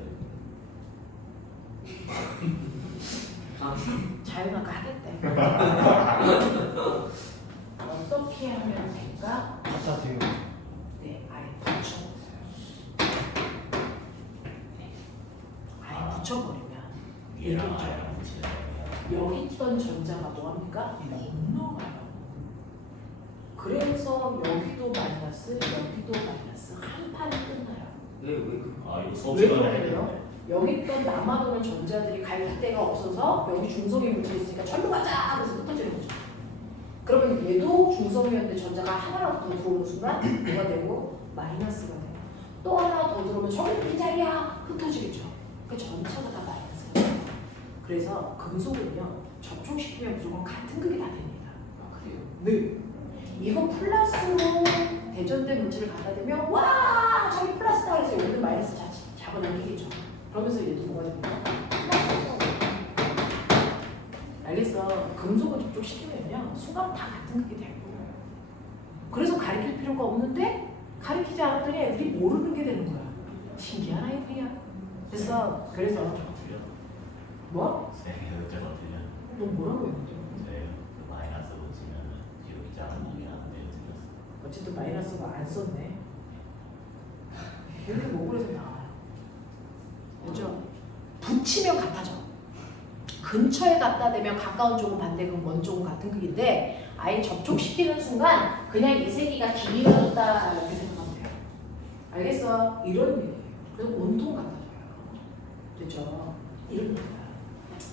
자연학과 하겠대. 어떻게 하면 될까? 갖다 대요. 네, 아예 붙여보세요. 네. 아예 붙여버리면 얘랑 얘기죠. 아이랑 붙이는 여기 있던 전자가 뭐합니까? 건너가요. 그래서 여기도 마이너스, 여기도 마이너스. 한 판이 끝나요. 왜 그? 아 이거 수업 왜 시간에 그래요? 했는데. 여기 있던 남아도는 전자들이 갈 데가 없어서 여기 중성이 묻혀 있으니까 절로 가자! 그래서 흩어지는 거죠. 그러면 얘도 중성이었는데 전자가 하나라도 더 들어오는 순간 뭐가 되고? 마이너스가 돼요. 또 하나 더 들어오면 저기 빈자리야! 흩어지겠죠. 그 전체가 다 마이너스예요. 그래서 금속은요. 접촉시키면 무조건 같은 극이 다 됩니다. 아 그래요? 네. 이거 플러스로 대전된 물질을 갖다 대면 와! 저기 플러스다 그래서 여기는 마이너스 잡아당기겠죠. 그러면서 얘도 뭐가 됩니까? 플러스가 알겠어. 금속을 접촉시키면요. 순간 다 같은 극이 되고 그래서 가르칠 필요가 없는데 가르치지 않았더니 애들이 모르는 게 되는 거야. 신기한 아이들이야. 됐어. 그래서 틀려. 뭐? 세 글자가 틀려. 너 뭐라고 했는데? 그 마이너스 붙이면 뒤로 있잖아. 이게 안 돼. 틀렸어. 어쨌든 마이너스가 안 썼네. 이렇게 모글에서 나와요. 그죠? 붙이면 같아져. 근처에 갖다 대면 가까운 쪽은 반대, 그럼 먼 쪽은 같은 크기인데 아예 접촉시키는 순간 그냥 이 세기가 길어졌다 이렇게 생각하면 돼요. 알겠어? 이런 얘기예요. 그래서 온통 갖다 줘요. 됐죠? 이런 얘기야.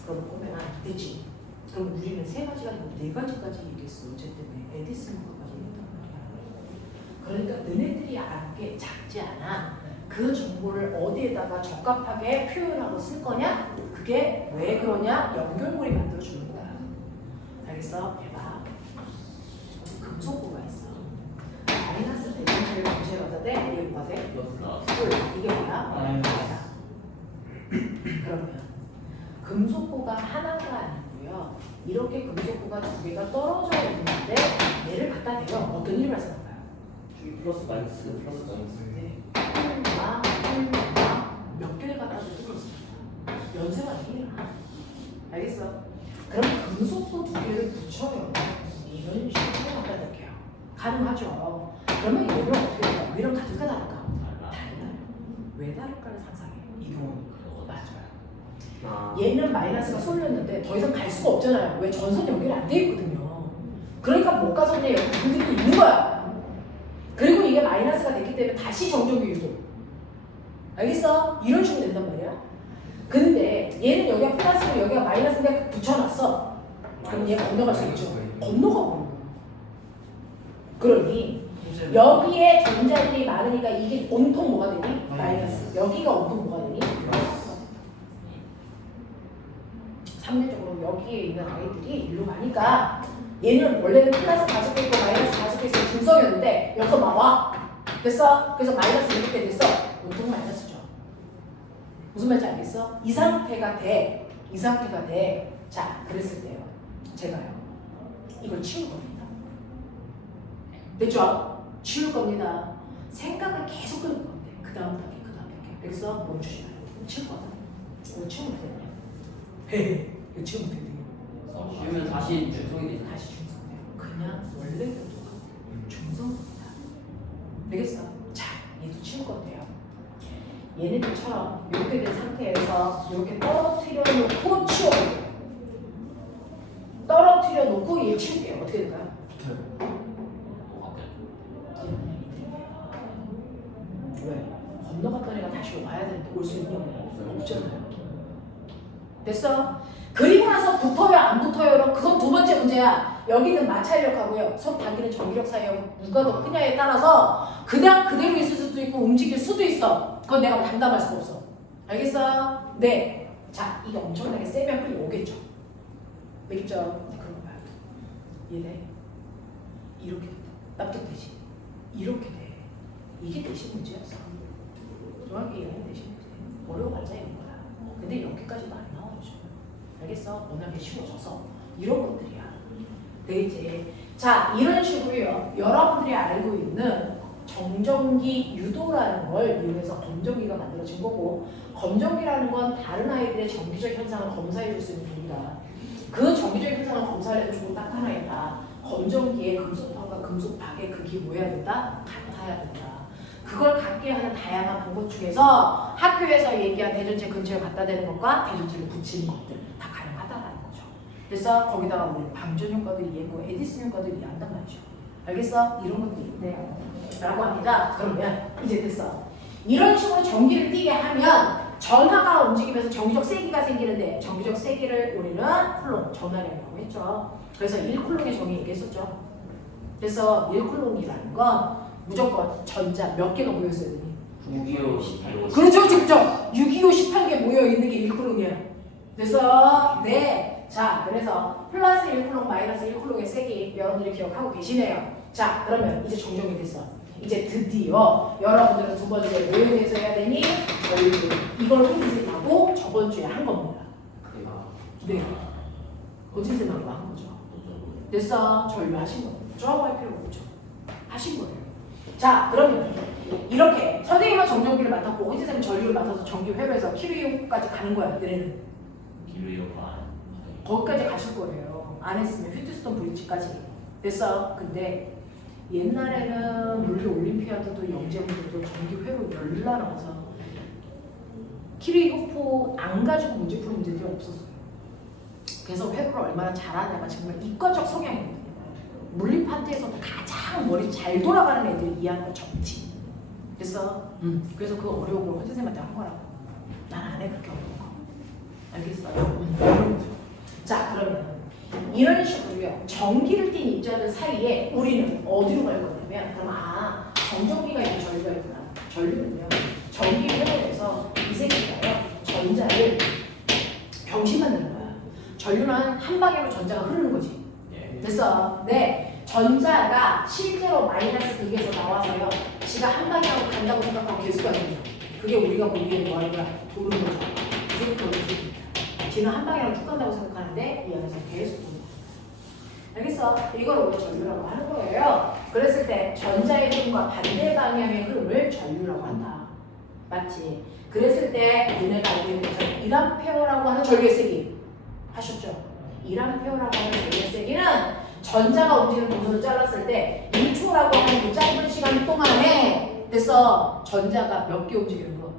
그럼 보면 되지. 그럼 우리는 세 가지가 아니고 네 가지까지 얘기했어. 어쨌든 에디슨과까지 얘기했단 말이야. 그러니까 너네들이 알게 작지 않아. 그 정보를 어디에다가 적합하게 표현하고 쓸 거냐? 그게 왜 그러냐? 연결고리 만들어주는 거야. 알겠어? 해봐. 금속고가 있어. 마이너스 대전체를 문제 갖다 대? 이게 뭐가 돼? 이게 뭐야? 마이너스. 그러면 금속고가 하나가 아니고요. 이렇게 금속고가 두 개가 떨어져 있는데 얘를 갖다 대요. 어떤 일이 발생할까요? 플러스 마이너스 플러스 마이너스. 네. 몇 개를 갖다 대도 그렇습니다. 연쇄가 아니라. 알겠어? 그럼 금속도 두 개를 붙여요. 이런 식으로 갖다 대게요. 가능하죠. 그러면 얘를 어떻게 할까? 얘랑 같을까 다를까? 달라요. 왜 다를까를 상상해. 이동. 맞아요. 아. 얘는 마이너스가 쏠렸는데 더 이상 갈 수가 없잖아요. 왜 전선 연결이 안 돼 있거든요. 그러니까 못 가서는 여기 부분들이 있는 거야. 그리고 이게 마이너스가 됐기 때문에 다시 정전기 유도. 알겠어? 이런 식으로 된단 말이야. 근데 얘는 여기가 플러스고 여기가 마이너스인데 붙여놨어. 그럼 얘 건너갈 수 있죠. 건너가 버려. 그러니 여기에 전자들이 많으니까 이게 온통 뭐가 되니? 마이너스. 여기가 온통 뭐가 되니? 상대적으로 여기에 있는 아이들이 일로 가니까 얘는 원래는 플러스 가지고 있고 마이너스 가지고 있어 중성이었는데 여기서 나와. 됐어? 그래서 마이너스 이렇게 됐어. 온통 마이너스죠. 무슨 말인지 알겠어? 이 상태가 돼. 이 상태가 돼. 자, 그랬을 때요. 제가요. 이걸 치울 겁니다. 됐죠? 치울 겁니다. 생각을 계속 끄는 건데. 그 다음 단계, 그 다음 단계. 그래서 멈추지 마요. 치울 거다. 이거 치우면 되냐? 헤헤. 이거 치우면 되냐? 쉬우면 다시 중성이 되죠. 다시 중성돼요. 그냥 원래 구조가 중성입니다. 되겠어? 자, 얘도 치울 건데요. 얘네들처럼 이렇게 된 상태에서 이렇게 떨어뜨려 놓고 치워요. 떨어뜨려 놓고 얘 치울게요. 어떻게 될까요? 왜? 건너갔던 애가 다시 와야 되는데 올 수 있냐? 없잖아요. 됐어? 그리고 나서 붙어요 안 붙어요? 그건 두 번째 문제야. 여기는 마찰력하고요. 속 당기는 전기력 사이하고 누가 더 크냐에 따라서 그냥 그대로 있을 수도 있고 움직일 수도 있어. 그건 내가 담당할 수가 없어. 알겠어? 네. 자, 이게 엄청나게 세면 끌려 오겠죠. 알겠죠? 네, 그런 거야. 이해돼? 이렇게 된다. 납득되지? 이렇게 돼. 이게 내신 문제였어. 정확히 이해하면 내신 문제. 어려워봤자 이런 거야. 근데 여기까지도 안 나와요. 알겠어? 워낙에 쉬워져서 이런 것들이야. 되겠지? 자, 이런 식으로요. 여러분들이 알고 있는 정전기 유도라는 걸 이용해서 검정기가 만들어진 거고, 검정기라는 건 다른 아이들의 정기적 현상을 검사해 줄 수 있는 기기다. 그 정기적 현상을 검사해도 좋은 딱 하나 있다. 검정기의 금속판과 금속박의 극이 뭐 해야 된다? 같아야 된다. 그걸 갖게 하는 다양한 방법 중에서 학교에서 얘기한 대전체 근처에 갖다 대는 것과 대전체를 붙이는 것들 다 가능하다라는 거죠. 그래서 거기다가 우리 방전 효과도 이해했고 에디슨 효과도 이해한단 말이죠. 알겠어? 이런 것도 있네요. 라고 합니다. 그러면 이제 됐어. 이런 식으로 전기를 띠게 하면 전하가 움직이면서 정기적 세기가 생기는데 정기적 세기를 우리는 쿨롱, 전하량이라고 했죠. 그래서 1쿨롱의 정의 얘기했었죠. 그래서 1쿨롱이라는 건 무조건 전자 몇 개가 모였어야 되니? 625, 18. 그렇죠, 그렇죠. 625, 18개 모여 있는 게 1쿨롱이야. 그래서 네, 자, 그래서 플러스 1쿨롱, 마이너스 1쿨롱의 세기 여러분들이 기억하고 계시네요. 자, 그러면 이제 정정이 됐어. 이제 드디어 여러분들은 두 번째 뭐에 대해서 해야 되니? 이걸 혼자하고 저번 주에 한 겁니다. 네, 거짓 생각으로 한 거죠. 됐어, 전류하신 거. 저하고 할 필요가 없죠. 하신 거예요. 자, 그러면 이렇게 선생님은 정전기를 맡았고 호진 쌤은 전류를 맡아서 전기 회로에서 키로까지 가는 거야. 너네는 기류이오가 거기까지 가실 거예요. 안 했으면 휴트스톤 브릿지까지. 됐어. 근데 옛날에는 물리 올림피아드도 영재문제도 전기 회로 열나 나와서 키르이호프 안 가지고 문제 푸는 문제들이 없었어요. 그래서 회로를 얼마나 잘하냐가 정말 이과적 성향이거든요. 물리 파트에서도 가장 머리 잘 돌아가는 애들이 이해하는 건 적지. 그래서 그 어려운 걸 선생님한테 한 거라고. 난 안 해 그렇게 어려운 거. 알겠어요? 자, 그러면 이런 식으로요. 전기를 띤 입자들 사이에 우리는 어디로 갈 거냐면, 그럼 정전기가 있고 전류가 있구나. 전류는요. 전기 회로에서 이 새끼가요. 전자를 병신 만드는 거야. 전류는 한 방향으로 전자가 흐르는 거지. 됐어. 네. 전자가 실제로 마이너스 극에서 나와서요. 지가 한 방향으로 간다고 생각하고 계속 가는 거죠. 그게 우리가 보기에는 뭐 하는 거야? 도는 거죠. 계속 도는 거죠. 지는 한 방향으로 쭉 간다고 생각하는데 이 안에서 계속 도는 거죠. 알겠어? 이걸 우리가 전류라고 하는 거예요. 그랬을 때 전자의 흐름과 반대 방향의 흐름을 전류라고 한다. 맞지? 그랬을 때 너네가 알고 있는 것처럼 1A라고 하는 전류의 세기 하셨죠? 1A라고 하는 전류의 세기는 전자가 움직이는 동선을 잘랐을 때 1초라고 하는 그 짧은 시간 동안에 됐어. 전자가 몇 개 움직이는 거?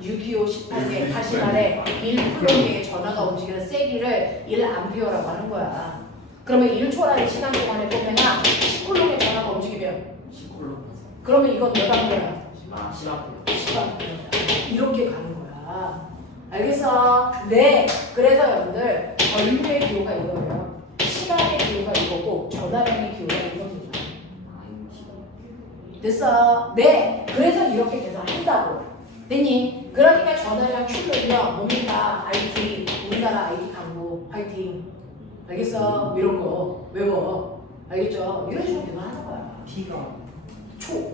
625, 18개, 80알에 1쿨럼의 전화가 움직이는 세기를 1A라고 하는 거야. 그러면 1초라는 시간 동안에 보면 10쿨럼의 전화가 움직이면 10콜로. 그러면 이건 몇 암페어야? 아, 10암페어. 10암페어야. 이렇게 가는 거야. 알겠어? 네. 그래서 여러분들 전류의 기호가 이거예요. 시간의 기호가 이거고 전화량의 기호가 이겁니다. 됐어? 네. 그래서 이렇게 계산한다고. 됐니? 그러니까 전화량 출력이요. 뭡니까? IT. 우리나라 IT 강구. 화이팅. 알겠어? 이런 거 외워. 알겠죠? 이런 식으로 계산하는 거야. T가 초.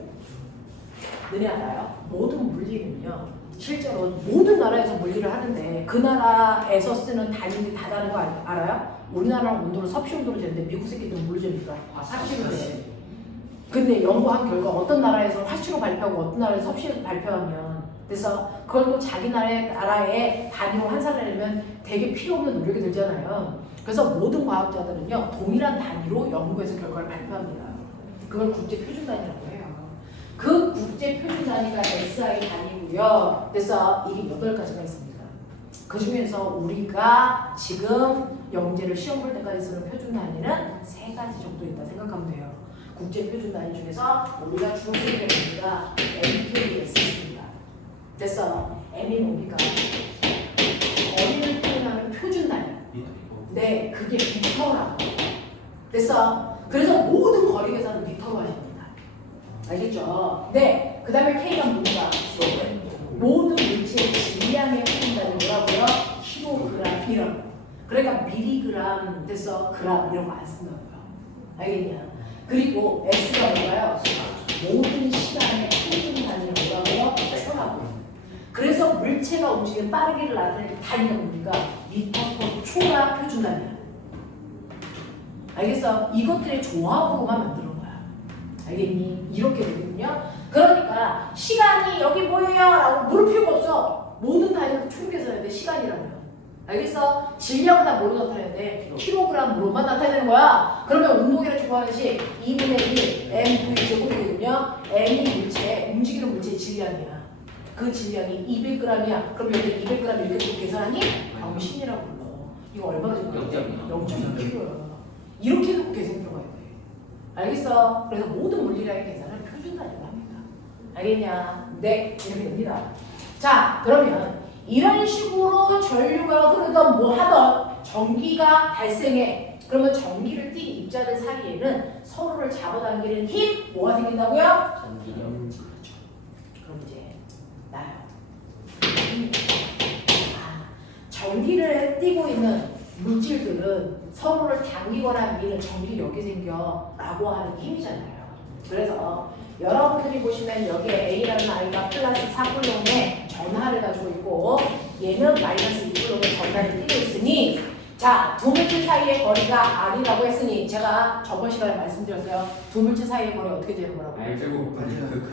너네 알아요? 모든 물리는요. 실제로 모든 나라에서 물리를 하는데 그 나라에서 쓰는 단위들이 다 다른 거 알아요? 우리나라는 온도는 섭씨 온도로 되는데 미국 새끼들은 모르니까 합시로 돼. 근데 연구한 결과 어떤 나라에서 화씨로 발표하고 어떤 나라에서 섭씨로 발표하면 그래서 그걸 또 자기 나라의 단위로 환산하려면 되게 필요 없는 노력이 들잖아요. 그래서 모든 과학자들은요 동일한 단위로 연구해서 결과를 발표합니다. 그걸 국제 표준 단위라고 해요. 그 국제 표준 단위가 SI 단위고요. 그래서 이게 8가지가 있습니다. 그 중에서 우리가 지금 영재를 시험 볼 때까지 쓰는 표준 단위는 3가지 정도 있다 생각하면 돼요. 국제 표준 단위 중에서 우리가 주로 쓰게 됩니다. MKS입니다. 됐어. M이 뭡니까? 거리를 표현하는 표준 단위. 네, 그게 미터라고. 됐어. 그래서 모든 거리 계산은 미터로 하십니다. 알겠죠? 네. 그 다음에 K가 뭔가? 모든 물체의 질량의 표준 단위 뭐라고요? 킬로그램이라고. 그러니까 밀리그램 됐어. 그램 이런 거 안 쓴다고요. 알겠냐? 그리고 S가 뭔가요? 모든 시간의 평균 단위는 뭐라고요? 초라고. 그래서 물체가 움직이는 빠르기를 나타내는 단위가 뭡니까? 미터 퍼 초가 표준 단위야. 알겠어? 이것들의 조합으로만 만드는 거야. 알겠니? 이렇게 되거든요. 그러니까 시간이 여기 뭐예요? 라고 물을 필요가 없어. 모든 단위를 총계산해야 돼. 시간이라고요. 알겠어? 질량은 다 뭐로 나타내야 돼? 킬로그램으로만 나타내는 거야. 그러면 운동이라 좋아하듯이 2분의 1 m v 제곱이거든요. m이 물체, 움직이는 물체의 질량이야. 그 질량이 200g이야. 그럼 여기 200g 이렇게 계산하니? 병신이라고 불러. 이거 얼마나 적어? 0.2kg야. 이렇게 해놓고 계속 들어가야 돼. 알겠어? 그래서 모든 물리량의 계산은 표준 단위로 합니다. 알겠냐? 네, 이렇게 됩니다. 자, 그러면 이런 식으로 전류가 흐르던 뭐 하던 전기가 발생해. 그러면 전기를 띤 입자들 사이에는 서로를 잡아당기는 힘 뭐가 생긴다고요? 전기력. 그럼 이제 나요. 전기를 띠고 있는 물질들은 서로를 당기거나 미는 전기력이 생겨 라고 하는 힘이잖아요. 그래서 여러분들이 보시면 여기에 A라는 아이가 플러스 4쿨럼의 전하를 가지고 있고 얘는 마이너스 2쿨럼의 전하를 띠고 있으니 자 자, 두 물질 사이의 거리가 R이라고 했으니 제가 저번 시간에 말씀드렸어요. 두 물질 사이의 거리 어떻게 재는 거라고? 알제곱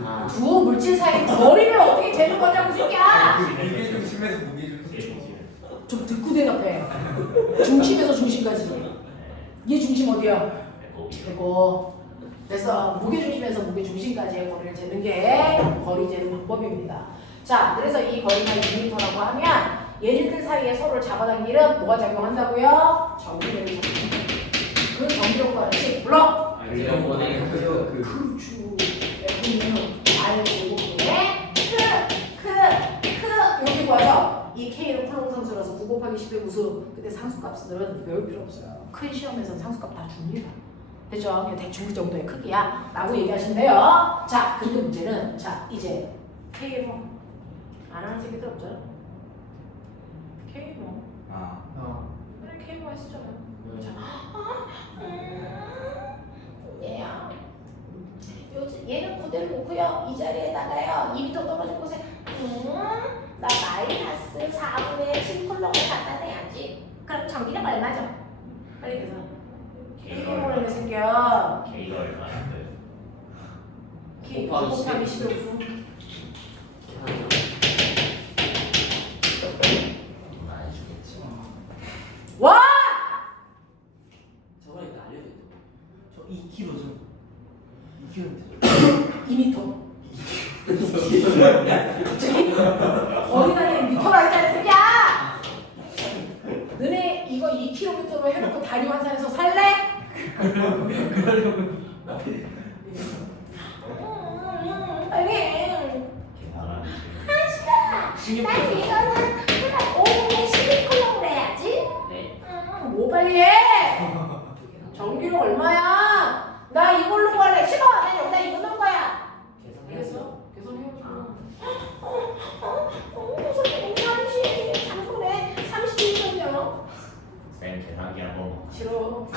아. 두 물질 사이의 거리를 어떻게 재는 거냐고, 이 새끼야! 무게 중심에서 무게 중심. 제곱이면 좀 듣고 대답해. 중심에서 중심까지. 얘 중심 어디야? 배꼽이요. 되고 그래서 무게중심에서 무게중심까지의 거리를 재는 게 거리 재는 방법입니다. 자, 그래서 이 거리가 2m라고 하면 얘네들 사이에 서로를 잡아당기는 뭐가 작용한다고요? 전기력이 작용한다. 그 전기력과 같이 불러. 알제곱원의 그렇죠. F는 R 제곱분의 크 여기 뭐죠? 이 K는 쿨롱 상수라서 9 곱하기 10의 무수. 근데 상수값들은 배울 필요 없어요. 큰 시험에서는 상수값 다 줍니다. 됐죠? 그냥 대충 그 정도의 크기야 라고 얘기하신대요. 자, 근데 문제는 자 이제 K로 안 하는 새끼들 없죠? K로 아. 그래 K로 했었잖아. 얘야 얘는 그대로 놓고요. 이 자리에다가요 2m 떨어진 곳에 나 마이너스 4분의 7 콜롬을 갖다 대야지. 그럼 전기력 얼마죠? 빨리 계산. K가 K로 얼마나 하면 생겨. K가 얼마인데? K 곱하기 곱하기 10의 무수. 많이 주겠지. 와! 저번에 그 알려줬죠. 저 2kg 좀. 2kg 2m. 갑자기 거기다 그냥 미터라 했잖아, 새끼야! 너네 이거 2km로 해놓고 다리 환산해서 살래? 그러려고. 빨리. 계산하는 난 이거는 5분의 11콜롬을 해야지. 네. 뭐 빨리 해? 전기력 얼마야? 나 이걸로 갈래. 싫어. 난 여기다 이거 넣을 거야. 계산해서. 계산해야죠. 선생님 33분에 32점이요. 쌤 계산기 한번 싫어.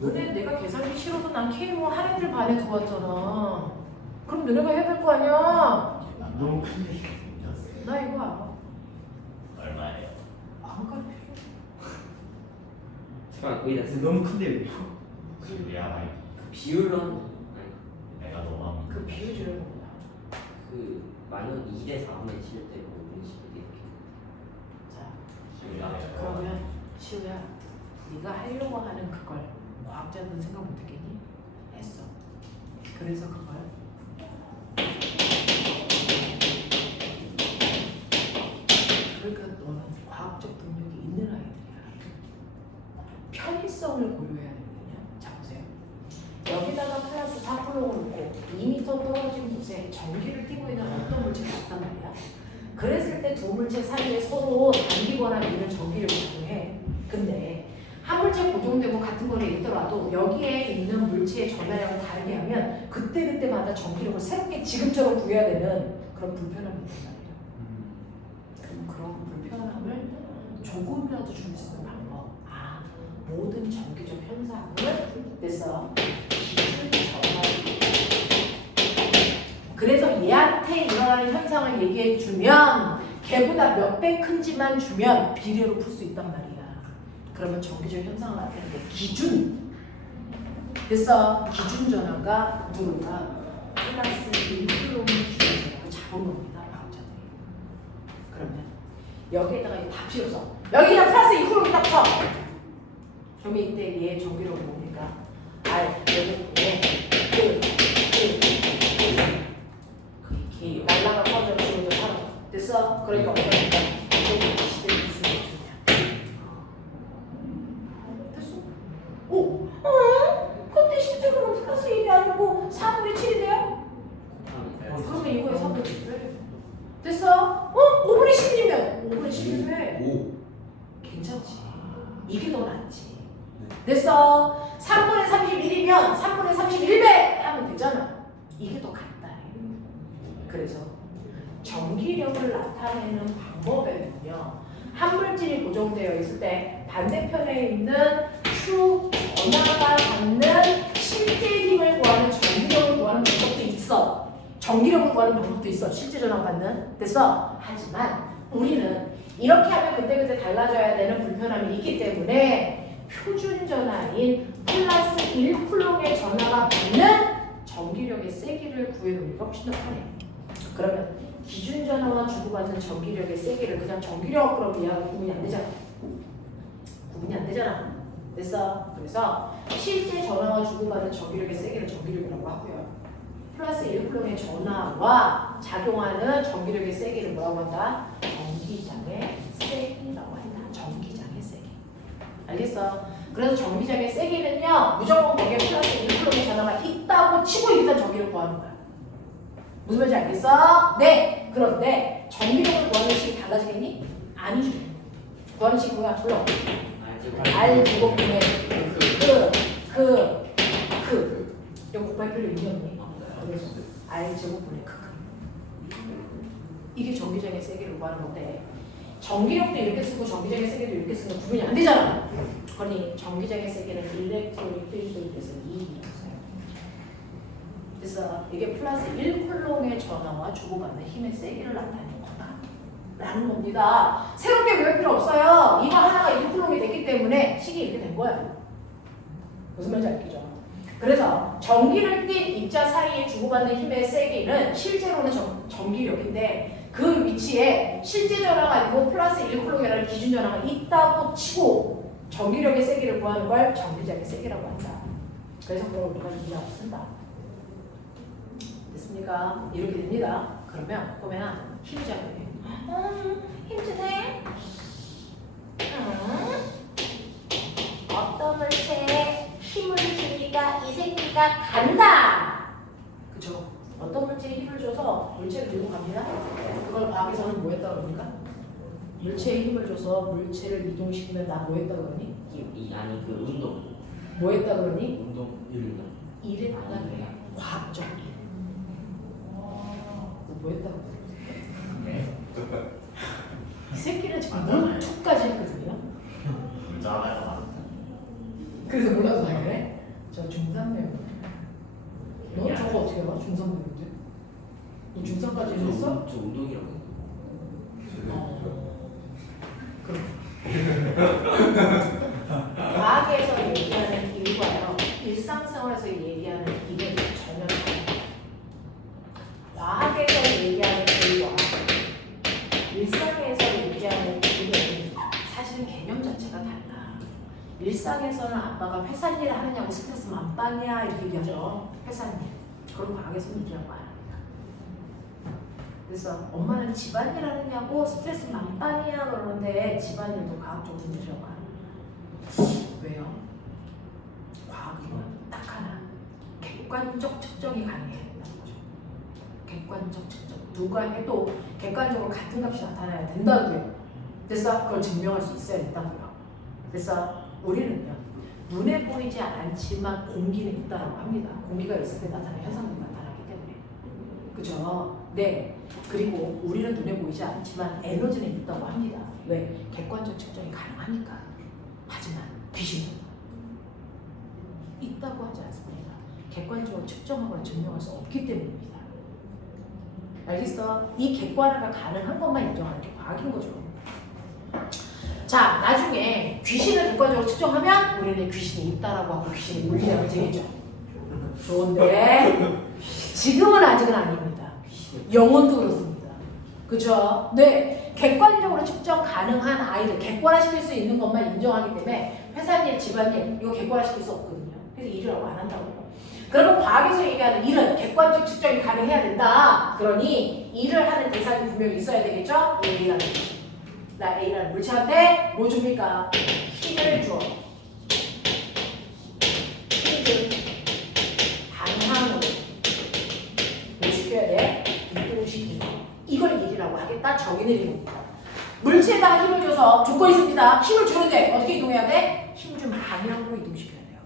너네 내가 계산이 싫어도 난 K모 한 애들 반에 들어왔잖아. 그럼 너네가 해야 될 거 아니야? 너무 큰데. 나 이거 알아. 얼마예요? 아무까지 필요 잠깐 거의 다 쓰. 너무 큰데 왜? 미안해. 그 비율로 하는 거. 내가 너무 안 그 비유 주는 겁니다. 그 마이너스 2대 4분의 7 되고 5분의 11 이렇게. 자, 미안해. 그러면 시우야, 네가 하려고 하는 그걸 과학자들은 생각 못했겠니? 했어. 그래서 그걸 그러니까 너는 과학적 능력이 있는 아이들이야. 편의성을 고려해야 되거든요. 자 보세요. 여기다가 플러스 4콜롱을 놓고 2m 떨어진 곳에 전기를 띠고 있는 어떤 물질이 있단 말이야. 그랬을 때 두 물질 사이에 서로 당기거나 미는 전기를 작용해. 근데 한 물질 고정되고 같은 거리에 있더라도 여기에 있는 물체의 전하량을 다르게 하면 그때그때마다 전기력을 새롭게 지금처럼 구해야 되는 그런 불편함이 있단 말이야. 그럼 그런 불편함을 조금이라도 줄 수 있는 방법. 아, 모든 전기적 현상을 됐어. 기준 전하량. 그래서 얘한테 일어나는 현상을 얘기해 주면 걔보다 몇 배 큰지만 주면 비례로 풀 수 있단 말이야. 그러면 전기적 현상을 나타내는 게 기준. 그래서 기준 전화가 누가 플러스 1kg을 기준 전화를 잡은 겁니다. 과학자들이. 그러면 여기에다가 다 필요 없어. 여기다 플러스 2kg를 딱 쳐. 그러면 이때 얘 전기력이 뭡니까? R 여기 얘 날라가 꺼져 지금 살아. 됐어? 그러니까 어떻게 할까? 이거 시대 무슨 얘기냐? 됐어? 오, 근데 실제로는 플러스 1이 아니고 4분의 7인데요? 그러면 이거에 4분의 7왜? 됐어? 5분의 10이면 5분의 10이 왜? 5. 괜찮지. 이게 더 낫지. 됐어? 3분의 31이면 3분의 31배 하면 되잖아. 이게 더 간단해. 그래서 전기력을 나타내는 방법에는요, 한 물질이 고정되어 있을 때 반대편에 있는 축 전하가 갖는 실제 힘을 구하는 전기력을 구하는 방법도 있어. 전기력을 구하는 방법도 있어. 실제 전하 받는. 됐어? 하지만 우리는 이렇게 하면 그때그때 달라져야 되는 불편함이 있기 때문에 표준 전하인 플러스 1쿨롱의 전하가 받는 전기력의 세기를 구해보기가 훨씬 더 편해요. 그러면 기준 전하와 주고받는 전기력의 세기를 그냥 전기력 그럼 이해하고 구분이 안 되잖아. 구분이 안 되잖아. 됐어? 그래서 실제 전하와 주고받는 전기력의 세기를 전기력이라고 하고요. 플러스 1쿨롱의 전하와 작용하는 전기력의 세기를 뭐라고 한다? 전기장의 세기라고 한다. 전기장의 세기. 알겠어? 그래서 전기장의 세기는요, 무조건 거기에 플러스 1쿨롱의 전하가 있다고 치고 일단 전기를 구하는 거야. 무슨 말인지 알겠어? 네! 그런데 전기력을 구하는 식이 달라지겠니? 아니죠. 구하는 식이 뭐야? 불러. R 제곱분의 이거 곱할 필요 있니? 그래서 R 제곱분의 이게 전기장의 세기를 구하는 건데 전기력도 이렇게 쓰고 전기장의 세기도 이렇게 쓰면 구분이 안 되잖아. 그러니 전기장의 세기는 일렉트로닉 필드에 대해서 2라고 써요. 그래서 이게 플러스 1쿨롱의 전하와 주고받는 힘의 세기를 나타내는 거다 라는 겁니다. 새롭게 외울 필요 없어요. 이거 하나가 1쿨롱이 됐기 때문에 식이 이렇게 된 거야. 무슨 말인지 알겠죠? 그래서 전기를 띤 입자 사이에 주고받는 힘의 세기는 실제로는 전기력인데 그 위치에 실제 전하가 아니고 플러스 1쿨롱이라는 기준 전하가 있다고 치고 전기력의 세기를 구하는 걸 전기장의 세기라고 한다. 그래서 그걸 우리가 이라고 쓴다. 됐습니까? 이렇게 됩니다. 그러면 보면 힘이 작용해. 힘주네. 어떤 물체에 힘을 주니까 이 새끼가 간다. 그쵸? 어떤 물체에 힘을 줘서 물체를 들고 갑니다. 그걸 과학에서는 뭐 했다고 그럽니까? 물체에 힘을 줘서 물체를 이동시키면 나 뭐 했다고 그러니? 아니 그 운동. 뭐 했다고 그러니? 운동. 일했다는 거야. 과학적 일. 뭐 했다고 그러니? 이 새끼는 지금 물투까지 했거든요. 문자 하나가 많다. 그래서 몰라서 다 그래? 저 중3 배우네. 너 저거 어떻게 알아? 중3 배우인데? 너 중3까지 했어? 저 운동이라고. 그럼. 과학에서 얘기하는 일과요. 일상생활에서 얘기하는 일은 전혀 다릅니다. 과학에서 얘기하는 일과 일상에서 얘기하는 일은 사실은 개념 자체가 달라. 일상에서는 아빠가 회사 일을 하느냐고 스트레스 만빵이야 이렇게 얘기하죠. 회사 일. 그런 과학에서는 얘기하고 안 합니다. 그래서 엄마는 집안일 하느냐고 스트레스 만빵이야 그러는데 집안일도 과학적으로 문제라고 합니다. 왜요? 과학은 딱 하나. 객관적 측정이 가능해야 된다는 거죠. 객관적 측정. 누가 해도 객관적으로 같은 값이 나타나야 된다고요. 그래서 그걸 증명할 수 있어야 된다고요. 그래서 우리는요. 눈에 보이지 않지만 공기는 있다고 합니다. 공기가 있을 때 나타나는 현상들이 나타나기 때문에. 그죠? 네. 그리고 우리는 눈에 보이지 않지만 에너지는 있다고 합니다. 왜? 객관적 측정이 가능하니까. 하지만 귀신은 있다고 하지 않습니다. 객관적으로 측정하거나 증명할 수 없기 때문입니다. 알겠어? 이 객관화가 가능한 것만 인정하는 게 과학인 거죠. 자, 나중에 귀신을 객관적으로 측정하면 우리는 귀신이 있다라고 하고 귀신이 물리라고 얘기죠. 좋은데 지금은 아직은 아닙니다. 영혼도 그렇습니다. 그죠? 네, 객관적으로 측정 가능한 아이들, 객관화시킬 수 있는 것만 인정하기 때문에 회사일, 집안일 이거 객관화시킬 수 없거든요. 그래서 일이라고 안 한다고요. 그러면 과학에서 얘기하는 일은 객관적 측정이 가능해야 된다. 그러니 일을 하는 대상이 분명히 있어야 되겠죠? A라는 물체. 나 A라는 물체한테 뭐 줍니까? 힘을 줘. 힘을 방향으로 뭐 시켜야 돼? 이동시키는 거. 이걸 일이라고 하겠다. 정의 내리는 겁니다. 물체에다가 힘을 줘서 줬고 있습니다. 힘을 주는데 어떻게 이동해야 돼? 힘 좀 방향으로 이동시켜야 돼요.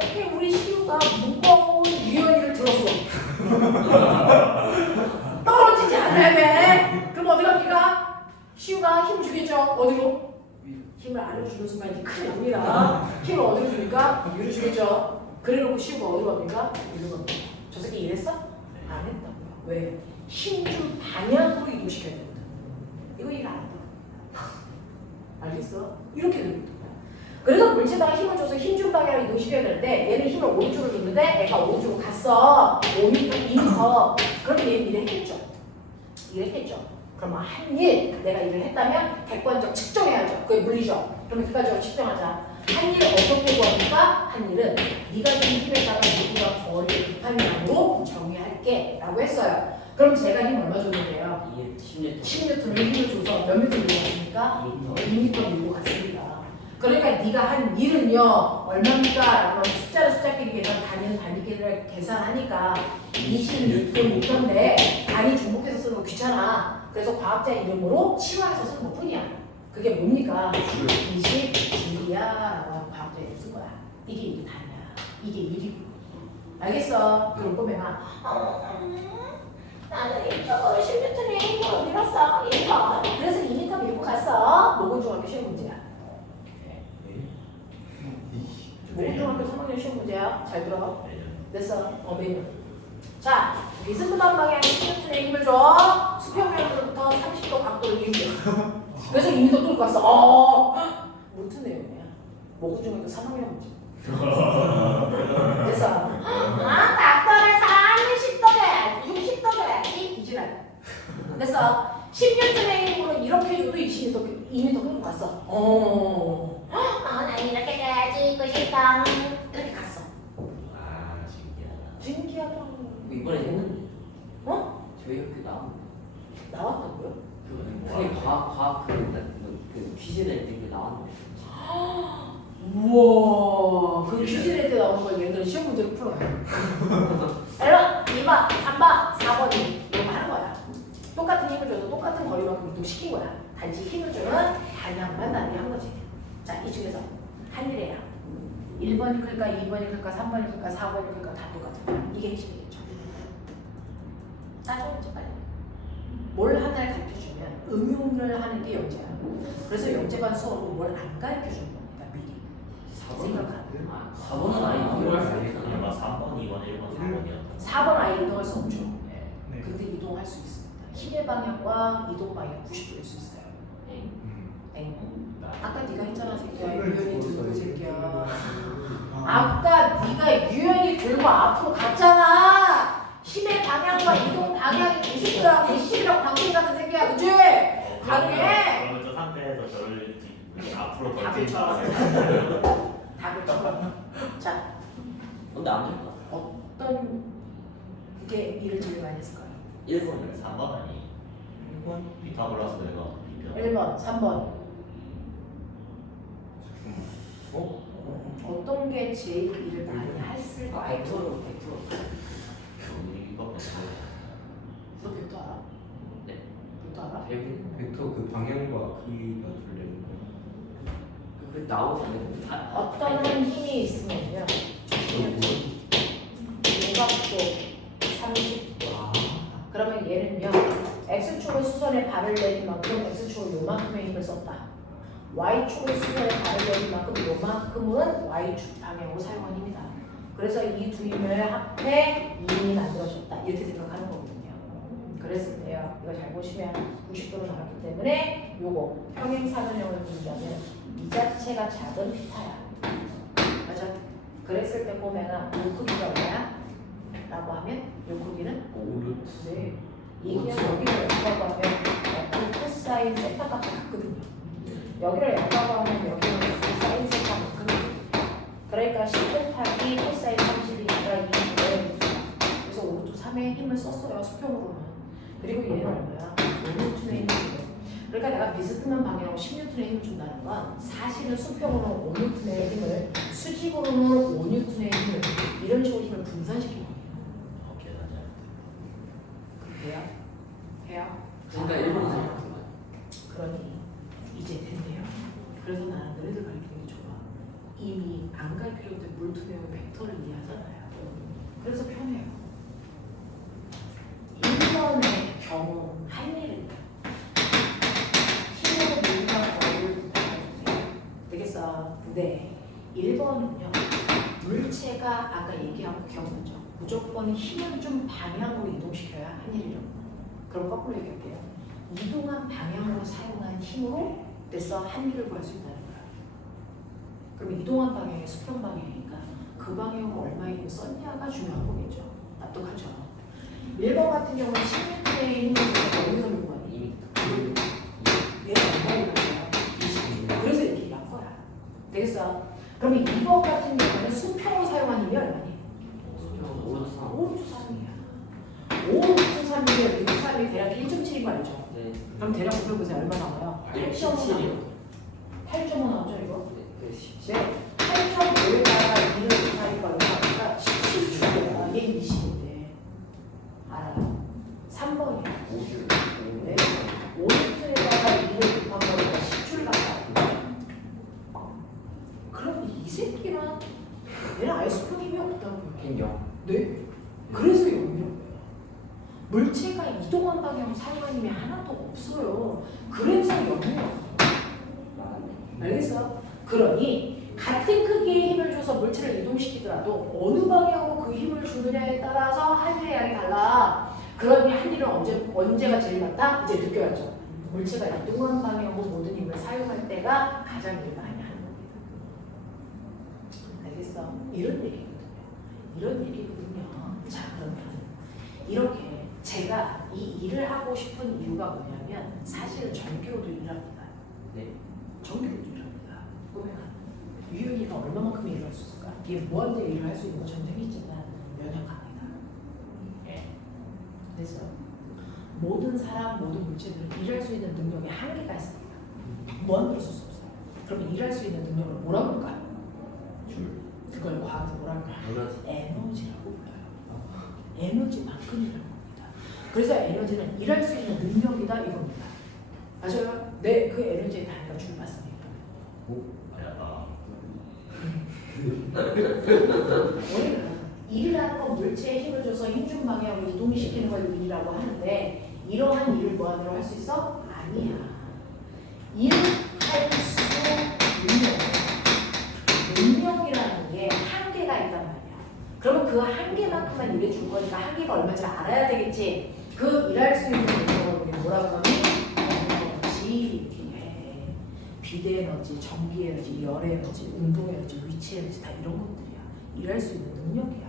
이렇게 우리 시우가 무거운 유연이를 들었어. 떨어지지 않아야 돼. 그럼 어디 갑니까? 시우가 힘 주겠죠? 어디로? 힘을 아래로 주는 순간 이제 큰일 납니다. 힘을 어디로 주니까? 위로 주겠죠? 그래놓고 시우가 어디로 갑니까? 위로 갑니다. 저 새끼 일했어? 안 했다고요. 왜? 힘 좀 방향으로 이동시켜야 되거든. 이거 이해 안 해. 알겠어? 이렇게 되거든. 그래서 물체에다가 힘을 줘서 힘 준 방향으로 이동시켜야 되는데 얘는 힘을 오른쪽으로 줬는데 애가 오른쪽으로 갔어. 5m, 2m. 그럼 얘는 일을 했겠죠. 일을 했겠죠. 그러면 한 일, 내가 일을 했다면 객관적 측정해야죠. 그게 물리죠. 그러면 객관적으로 측정하자. 한 일을 어떻게 구합니까? 한 일은 네가 준 힘에다가 누구가 거리를 곱한 양으로 정의할게 라고 했어요. 그럼 제가 힘 얼마 줬는데요? 이게 10m. 10N을 힘을 줘서 몇 미터 밀고 갔습니까? 2m. 2m 밀고 갔습니다. 그러니까 네가 한 일은요 얼마입니까? 그럼 숫자끼리 계산, 단위는 단위끼리 계산하니까 26.5인데 단위 중복해서 쓰는 거 귀찮아. 그래서 과학자 이름으로 치환해서 쓰는 것 뿐이야. 그게 뭡니까? 20G야 라고 하고 과학자 이름 쓴 거야. 이게 단위야. 이게 1이고. 알겠어? 그럼 꼬매가 나는 이쪽으로 10N의 힘으로 밀었어. 1번. 그래서 2m 밀고 갔어. 모건중학교 시험 문제야. 모건중학교 3학년 시험 문제야. 잘 들어. 됐어. 매년. 자, 비스듬한 방향에 10N의 힘을 줘. 수평면으로부터 30도 각도를 이용해. 그래서 2m 뚫고 갔어. 무슨 내용이야? 모건중학교 3학년 문제. 됐어. 각도를 30도 돼. 60도 돼야지. 이지랄. 됐어. 10N의 힘으로 이렇게 해줘도 2m 끌고 갔어. 난 이렇게 돼야지. 그 식당. 이렇게 갔어. 아 신기하다. 신기하다. 이번에 했는데. 어? 저희 학교 나왔는데. 나왔다고요? 그게 과학 그 퀴즈 낼 때 그게 나왔는데. 우와. 그 퀴즈 낼 때 나오는 걸 얘들은 시험 문제로 풀어요. 1번, 2번, 3번, 4번이 이거 하는 거야. 똑같은 힘을 줘도 똑같은 거리만큼 이동시킨 거야. 단지 힘을 주는 방향만 다르게 거지. 자, 이 중에서 한 일이야. 1번이 클까, 2번이 클까, 3번이 클까, 4번이 클까 다 똑같아. 이게 핵심이겠죠. 따져야지 빨리. 뭘 하나를 가르쳐주면 응용을 하는 게 영재야. 그래서 영재반 수업은 뭘 안 가르쳐주는 겁니다. 미리. 생각하라. 4번은 아예 이동할 수 있잖아요. 아마 3번, 2번, 1번, 4번이었던 4번 아예 이동할 수 없죠. 네. 근데 이동할 수 있습니다. 힘의 방향과 이동 방향 90도일 수 있어요. 땡. 아까 네가 했잖아, 새끼야. 유연히 들고 새끼야. 아까 네가 유연히 들고 앞으로 갔잖아. 힘의 방향과 이동 방향이 90도야. 110이라고 방금 같은 새끼야. 그치? 가능해. 그러면 저 상태에서 저를 앞으로 답을 던진 쳐. 사람을 답을 쳐. 자, 근데 안 될까? 어떤 게 일을 제일 많이 했을까요? 1번이요. 3번 아니? 1번? 피타고라스 내가 비교. 1번, 3번. 어떤 게 제일 일을 많이 했을까요? 100%. 이거 뺐어요. 너 벡터 알아? 네. 벡터 알아? 벡터 그 방향과 크기가 둘레는 거. 그 나오는데 어떤 한 힘이 있으면요. 요각도 30도. 그러면 얘는요. X축을 수선에 발을 내린 만큼 X축을 요만큼의 힘을 썼다. Y축을 수선에 발을 내린 만큼 요만큼은 Y축 방향으로 사용한 힘이다. 그래서 이 두 힘을 합해 2힘이 만들어졌다. 이렇게 생각하는 거거든요. 그랬을 때요. 이거 잘 보시면 90도로 나왔기 때문에 요거 평행사변형을 그린다면 이 자체가 작은 피타야. 맞아? 그랬을 때 보면은 요 크기가 얼마야? 라고 하면 요 크기는 5루트. 네. 이게 여기를 F라고 하면 F 코사인 세타 값이 같거든요. 여기를 F라고 하면 여기는 코사인 세타 같거든요. 그러니까 10 곱하기 코사인 32가 2인데 그래서 5루트 3의 힘을 썼어요. 수평으로는. 그리고 얘는 얼마야? 5루트의 힘을 줘요. 그러니까 내가 비스듬한 방향으로 10N의 힘을 준다는 건 사실은 수평으로는 5N의 힘을 수직으로는 5N의 힘을 이런 식으로 힘을 분산시킨 거예요. 계산자. 돼요? 돼요? 그러니까 1번은 생각한 거야. 그러니 이제 됐네요. 그래서 나는 너희들 가르치는 게 좋아. 이미 안 가르쳐도 돼. 물투명의 벡터를 이해하잖아요. 그래서 편해요. 1번의 경우 한 일은 힘으로 밀면 거리를 되겠어. 근데 1번은요. 물체가 아까 얘기한 거 기억나죠? 무조건 힘을 좀 방향으로 이동시켜야 한 일이라고. 그럼 거꾸로 얘기할게요. 이동한 방향으로 사용한 힘으로 됐어 한 일을 구할 수 있다는 거야. 그럼 이동한 방향이 수평 방향이니까 그 방향으로 얼마 힘을 썼냐가 중요한 거겠죠. 납득하죠? 1번 같은 경우는 16분의 1 힘을 줘서 어디서 볼 거야? 이미 얘가 얼마인 거야? 20. 그래서 이렇게 얘기한 거야. 되겠어? 그러면 2번 같은 경우는 수평으로 사용한 힘이 얼마니? 5루트 3이야. 5루트 3이면 6 3이 대략 1.7인 거 알죠? 네. 그럼 대략 곱해보세요. 얼마 나와요? 17이요. 8.5 나오죠 이거? 그 17. 네. 8.5에다가 2를 곱하니까 얼마 나올까? 17주야. 얘 20인데. 알아요? 3번이야. 50. 네. 5루트에다가 2를 곱한 거니까 10주를 갖다. 그럼 이 새끼는 얘는 아예 수평 힘이 없다고요. 빈경. 네. 그래서 여기요. 물체가 이동한 방향을 사용한 힘이 하나도 없어요. 그래서 여기요. 알겠어? 그러니 같은 크기의 힘을 줘서 물체를 이동시키더라도 어느 방향으로 그 힘을 주느냐에 따라서 한 일의 양이 달라. 그러니 한 일은 언제가 제일 많다? 이제 느껴야죠. 물체가 이동한 방향으로 모든 힘을 사용할 때가 가장 일 많이 하는 겁니다. 알겠어? 이런 얘기거든요. 이런 얘기거든요. 자, 그러면 이렇게 제가 이 일을 하고 싶은 이유가 뭐냐면 사실은 전기로도 일을 합니다. 네. 전기로도 일을 합니다. 보면 유연이가 얼마만큼 일을 할 수 있을까? 얘 무한대 일을 할 수 있는 건 전쟁이 있지만 면역합니다. 예. 그래서 모든 사람, 모든 물체들은 일할 수 있는 능력에 한계가 있습니다. 무한대로 쓸 수 없어요. 그러면 일할 수 있는 능력을 뭐라고 할까요? 그걸 과학에서 뭐라고 할까요? 에너지라고 불러요. 에너지만큼이라고 합니다. 그래서 에너지는 일할 수 있는 능력이다 이겁니다. 맞아요? 네, 그 에너지의 단위가 줄 맞습니다. 아야다. 우리는 일이라는 건 물체에 힘을 줘서 힘준 방향으로 이동시키는 걸 일이라고 하는데 이러한 일을 무한대로 할 수 있어? 아니야. 일할 수 능력이라는 게 한계가 있단 말이야. 그러면 그 한계만큼만 일해 줄 거니까 한계가 얼마인지 알아야 되겠지. 그 일할 수 있는 능력을 우리 뭐라고 하니? 에너지. 비대 에너지, 전기 에너지, 열 에너지, 운동 에너지, 위치 에너지 다 이런 것들이야. 일할 수 있는 능력이야.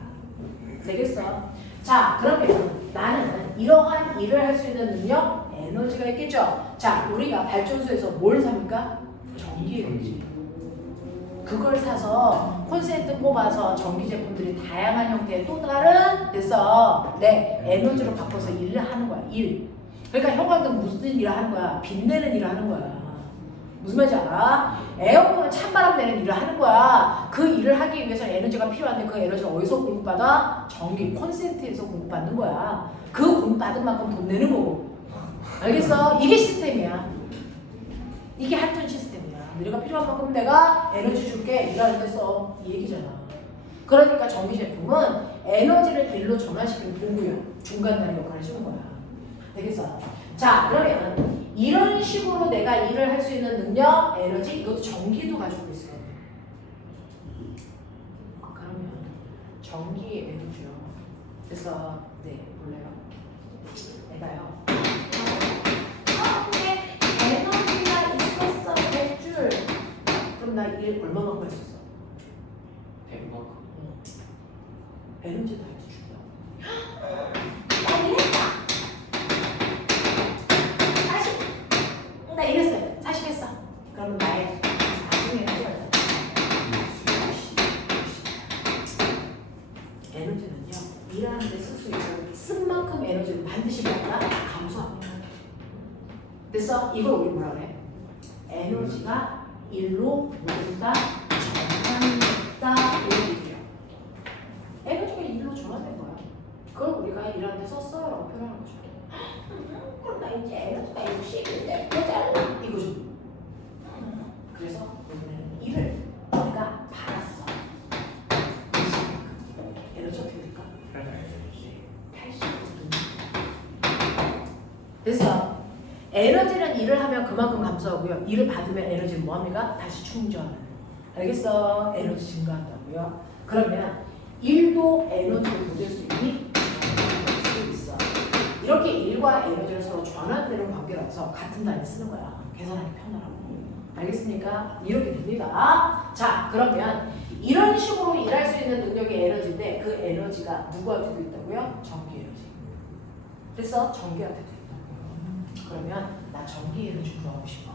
되겠어? 자, 그러면 나는 이러한 일을 할 수 있는 능력, 에너지가 있겠죠? 자, 우리가 발전소에서 뭘 삽니까? 전기 에너지. 그걸 사서 콘센트 뽑아서 전기 제품들이 다양한 형태의 또 다른 됐어. 네, 에너지로 바꿔서 일을 하는 거야. 일. 그러니까 형광등 무슨 일을 하는 거야? 빛내는 일을 하는 거야. 무슨 말인지 알아? 에어컨은 찬바람 내는 일을 하는 거야. 그 일을 하기 위해서 에너지가 필요한데 그 에너지를 어디서 공급받아? 전기 콘센트에서 공급받는 거야. 그 공급받은 만큼 돈 내는 거고. 알겠어? 이게 시스템이야. 이게 한전 시스템이야. 내가 필요한 만큼 내가 에너지 줄게. 일하는 데 써. 이 얘기잖아. 그러니까 전기 제품은 에너지를 일로 전환시키는 도구야. 중간다리 역할을 해주는 거야. 되겠어? 자, 그러면 이런 식으로 내가 일을 할 수 있는 능력, 에너지, 이것도 전기도 가지고 있어요. 그러면 전기 에너지요. 그래서 네, 몰라요. 내가요. 근데 에너지가 있었어, 100줄. 그럼 나 일 얼마만큼 할 수 있어? 100만큼. 에너지 다 해서 준다. 나 이랬다. 40. 나 이랬어요. 40 했어. 그러면 나의 나중에 해야 돼. 에너지는요, 일하는 데 쓸 수 있고 쓴 만큼 에너지를 반드시 뭐다? 감소합니다. 됐어? 이걸 우리 뭐라 그래? 에너지가 일로 모두 다 전환됐다. 이런 얘기야. 에너지가 일로 전환된 거야. 그걸 우리가 일하는 데 썼어라고 표현하는 거죠. 그럼 나 이제 에너지가 60인데 모자라 이거죠. 그래서 우리는 일을 우리가 받았어. 에너지 어떻게 될까? 80. 됐어. 에너지는 일을 하면 그만큼 감소하고요. 일을 받으면 에너지는 뭐합니까? 다시 충전. 알겠어? 에너지 증가한다고요. 그러면 일도 에너지를 보낼 수 있니? 수 있어. 이렇게 일과 에너지를 서로 전환되는 관계라서 같은 단위 쓰는 거야. 계산하기 편하라고. 알겠습니까? 이렇게 됩니다. 자, 그러면 이런 식으로 일할 수 있는 능력이 에너지인데 그 에너지가 누구한테도 있다고요? 전기 에너지. 그래서 전기한테도 있다고요. 그러면 나 전기 에너지 구하고 싶어.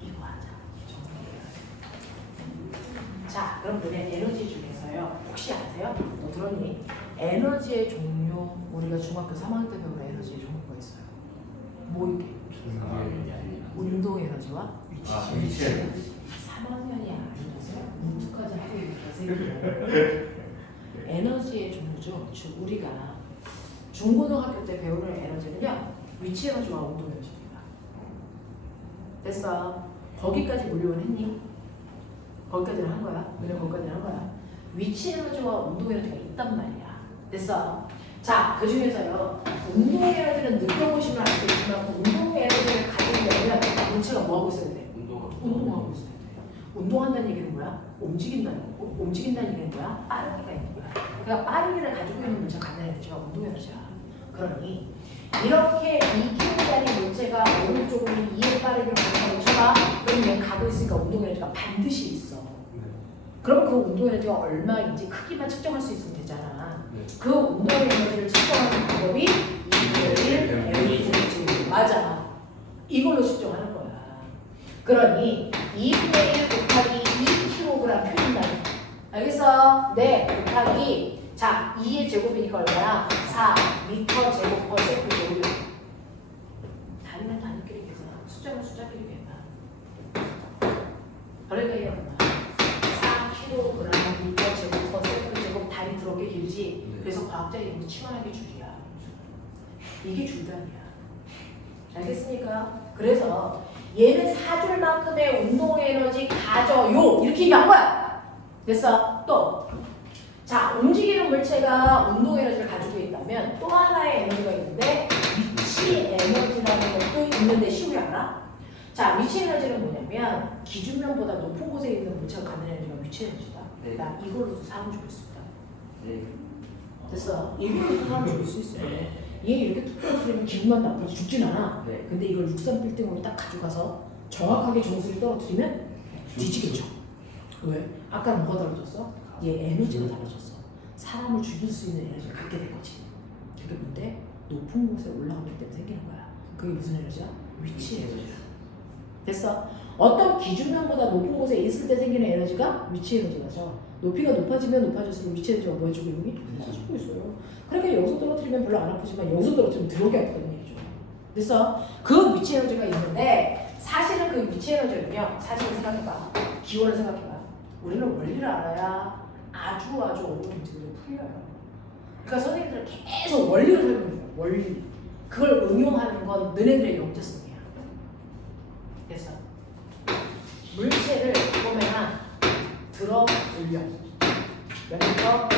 이거 하자. 전기 에너지. 자, 그럼 너네 에너지 중에서요. 혹시 아세요? 너 들었니? 에너지의 종류 우리가 중학교 3학년 때 배운 에너지의 종류가 있어요. 뭐 이게? 운동 에너지와 위치 에너지. 3학년이 아니라서요. 문투까지 하고 있는 에너지의 종류죠. 우리가 중고등학교 때 배우는 에너지는요. 위치 에너지와 운동 에너지입니다. 됐어. 거기까지 물리원 했니? 거기까지는 한 거야. 너네 거기까지는 한 거야. 위치 에너지와 운동 에너지가 있단 말이야. 됐어. 자, 그 중에서요. 운동 에너지는 느껴보시면 알겠지만 운동 에너지를 가지려면 물체가 뭐 하고 있어야 돼? 운동하고 있어야 돼. 운동한다는 얘기는 뭐야? 움직인다는 거고, 움직인다는 얘기는 뭐야? 빠르기가 있는 거야. 그러니까 빠르기를 가지고 있는 물체가 갖는 에너지가 운동 에너지야. 그러니 이렇게 2kg짜리 물체가 오른쪽으로 2의 빠르기를 가는 쳐봐. 그럼 얘 가고 있으니까 운동 에너지가 반드시 있어. 그럼 그 운동 에너지가 얼마인지 크기만 측정할 수 있으면 되잖아. 그 운동 에너지를 측정하는 방법이 2분의 1 에너지. 맞아. 이걸로 측정하는 거야. 그러니 2분의 1 곱하기 2kg 표준단위. 알겠어? 네. 곱하기 자 2의 제곱이니까 얼마야? 4 미터 제곱 per 세컨드 제곱. 단위는 단위끼리 계산. 숫자는 숫자끼리 계산. 그러니까 이게 얼마? 4kg 미터 제곱 per 세컨드 제곱 단위 들어오게 길지. 그래서 과학자 이름이 치환하게 줄이야. 이게 줄단위야. 알겠습니까? 그래서 얘는 4줄만큼의 운동 에너지 가져요. 이렇게 얘기한 거야. 됐어? 또. 자, 움직이는 물체가 운동 에너지를 가지고 있다면 또 하나의 에너지가 있는데 위치 에너지라는 것도 있는데 시우이 알아? 자, 위치 에너지는 뭐냐면 기준면보다 높은 곳에 있는 물체가 갖는 에너지가 위치 에너지다. 네. 나 이걸로도 사람 죽일 수 있다. 네. 됐어? 이걸로도 사람 죽일 수 있어. 얘 이렇게 툭 떨어뜨리면 기분만 나쁘지 죽진 않아. 네. 근데 이걸 63빌딩으로 딱 가져가서 정확하게 정수를 떨어뜨리면 뒤지겠죠. 왜? 아까 뭐가 달라졌어? 얘 에너지가 달라졌어. 사람을 죽일 수 있는 에너지를 갖게 된 거지. 그게 뭔데? 높은 곳에 올라가기 때문에 생기는 거야. 그게 무슨 에너지야? 위치 에너지야. 됐어? 어떤 기준면보다 높은 곳에 있을 때 생기는 에너지가 위치 에너지라서 높이가 높아지면 높아질수록 위치 에너지가 뭐 해주고 있니? 해주고 있어요. 그러니까 여기서 떨어뜨리면 별로 안 아프지만 여기서 떨어뜨리면 더럽게 아프다는 얘기죠. 됐어? 그 위치 에너지가 있는데 사실은 그 위치 에너지는요. 사실은 생각해봐. 기원을 생각해봐. 우리는 원리를 알아야 아주 어려운 문제들을 풀려요. 그러니까 선생님들은 계속 원리를 설명해줘요. 원리. 그걸 응용하는 건 너네들의 영재성이야. 그래서 물체를 보면 들어 올려. 몇 미터?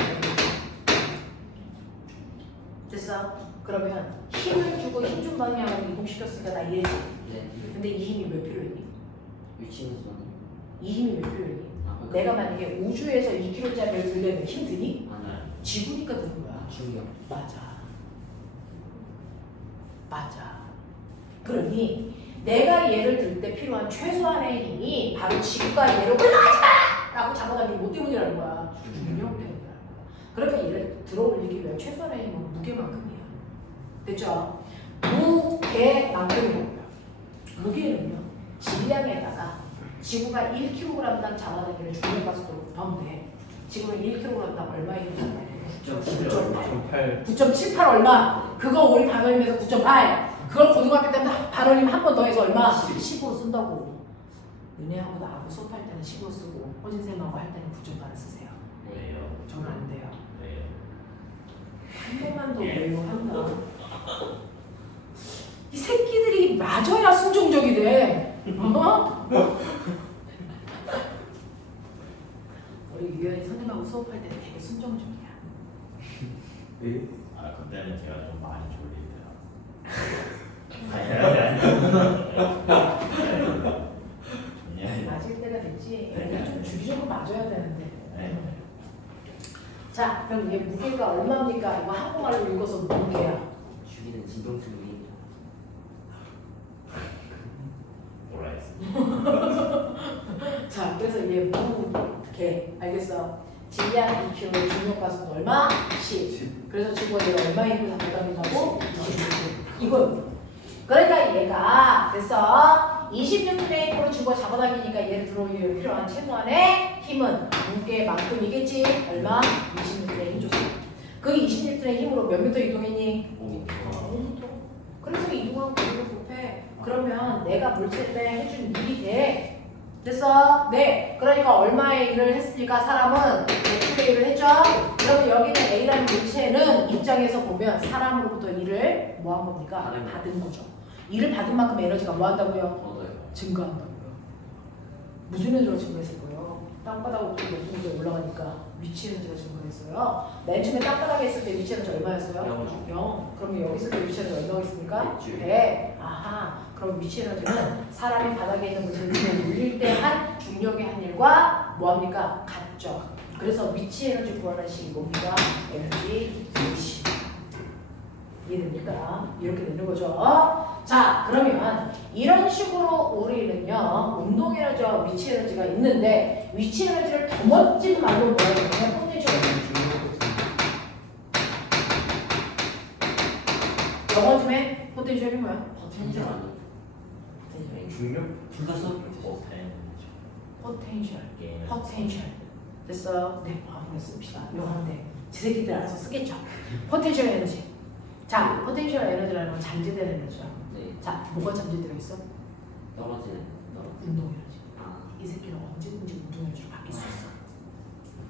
됐어? 그러면 힘을 주고 힘 준 방향으로 이동시켰으니까 나 이해지. 네. 근데 이 힘이 몇 필요했니? 위치는 이 힘이 몇 필요했니? 아, 내가 만약에 우주에서 2kg짜리를 들려면 힘 드니? 아니. 지구니까 드는 거야. 중력. 맞아. 맞아. 그러니 내가 얘를 들 때 필요한 최소한의 힘이 바로 지구가 얘를 올라가지 마! 라고 잡아당긴 뭐 때문이라는 거야? 중력 때문이라는 거야. 그러니까 얘를 들어 올리기 위한 최소한의 힘은 무게만큼이야. 됐죠? 무게만큼이라는 거야. 무게는요. 질량에다가 지구가 1kg당 잡아당기는 중력 가속도로 곱하면 돼. 지구는 1kg당 얼마에 있는지 알아요? 9.8 9.78 얼마? 그거 우리 반올림에서 9.8. 그걸 고등학교 때는 반올림 한 번 더 해서 얼마? 10으로 쓴다고. 은혜하고 나하고 수업할 때는 10으로 쓰고 허진쌤하고 할 때는 9.8을 쓰세요. 왜요? 저는 안 돼요. 왜요? 한 번만 더 외우한다. 이 새끼들이 맞아야 순종적이 돼. 어? 우리 유연이 선생님하고 수업할 때는 되게 순종적이야. 네? 아 그때는 제가 좀 많이 졸리대요. 아니. 맞을 때가 됐지. 얘가 좀 주기적으로 맞아야 되는데. 네. 자, 그럼 이게 무게가 얼마입니까? 이거 한국말로 읽어서 무게야. 죽이는 진동수리. 몰라 했어. 자, 그래서 얘 개 알겠어? 질량 2kg, 중력 가속도 얼마? 10. 그래서 지구가 얘가 얼마의 힘을 담당한다고? 20. 이건 그러니까 얘가 됐어. 20N의 힘으로 지구가 잡아당기니까 얘를 들어올릴 필요한 최소한의 힘은 무게만큼이겠지. 얼마? 20N의 힘 줬어. 그 20N의 힘으로 몇 미터 이동했니? 5m. 그래서 이동하고 그리고 곱해. 그러면 내가 물체를 해준 일이 돼. 됐어? 네. 그러니까 얼마의 일을 했으니까 사람은 100분의 1을 했죠? 그러면 여기는 A라는 물체는 입장에서 보면 사람으로부터 일을 뭐 한 겁니까? 받은 거죠. 일을 받은 만큼 에너지가 뭐 한다고요? 얻어요. 증가한다고요. 무슨 에너지가 증가했을 거예요? 땅바닥으로부터 높은 곳에 올라가니까 위치 에너지가 증가했어요. 맨 처음에 땅바닥에 있을 때 위치 에너지 얼마였어요? 0. 그러면 여기 있을 때 위치 에너지 얼마겠습니까? 100. 아하. 그럼 위치 에너지는 사람이 바닥에 있는 물체를 들어 올릴 때 한 중력의 한 일과 뭐합니까? 같죠. 그래서 위치 에너지 구하는 식이 뭡니까? 에너지 위치. 이해됩니까? 이렇게 되는 거죠. 자, 그러면 이런 식으로 우리는요, 운동 에너지와 위치 에너지가 있는데, 위치 에너지를 더 멋진 말로 뭐라고 하냐면 포텐셜 에너지. 영어 중에 포텐셜이 뭐야? 포텐셜 아니에요? 중력? 불가서? 포텐셜. 게임. 포텐셜. 됐어요? 네, 한번 씁시다. 영어인데 지 새끼들 알아서 쓰겠죠. 포텐셜 에너지. 자, 포텐셜 에너지라는 건 잠재된 에너지야. 네. 자, 뭐가 잠재되어 있어? 떨어지는. 운동 에너지. 아. 이 새끼는 언제든지 운동 에너지로 바뀔 수 있어.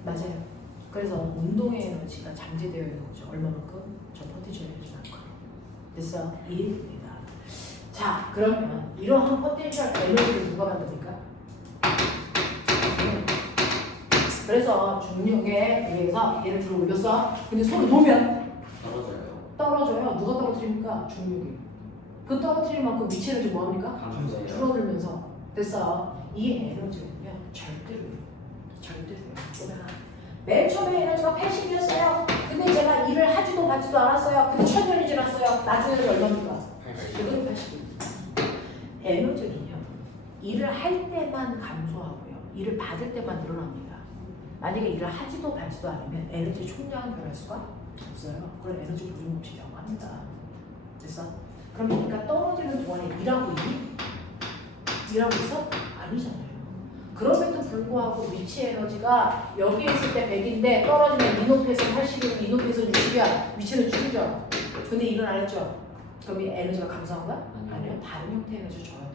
맞아요. 그래서 운동의 에너지가 잠재되어 있는 거죠. 얼마만큼? 저 포텐셜 에너지만큼. 됐어? 이해됩니다. 자, 그러면 이러한 포텐셜 에너지를 누가 만듭니까? 그래서 중력에 의해서 얘를 들어 올렸어. 근데 손을 놓으면 떨어져요. 떨어져요. 누가 떨어뜨립니까? 중력이. 그 떨어뜨릴 만큼 위치 에너지 뭐합니까? 강조예요. 줄어들면서. 됐어. 이 에너지는요. 절대로요. 맨 처음에 에너지가 80이었어요. 근데 제가 일을 하지도 받지도 않았어요. 근데 1000년이 지났어요. 나중에 얼마입니까? 100은 80. 에너지는요. 일을 할 때만 감소하고요. 일을 받을 때만 늘어납니다. 만약에 일을 하지도 받지도 않으면 에너지 총량은 변할 수가 없어요. 그런 에너지 보존 법칙이라고 합니다. 됐어? 그럼 그러니까 떨어지는 동안에 일하고 있니? 일하고 있어? 아니잖아요. 그럼에도 불구하고 위치 에너지가 여기 있을 때 100인데 떨어지면 이 높이에서 80이고 이 높이에서 60이야. 위치는 줄이죠. 근데 일은 안 했죠. 그럼 이 에너지가 감소한 거야? 아니요. 다른 형태의 에너지 줘야 돼.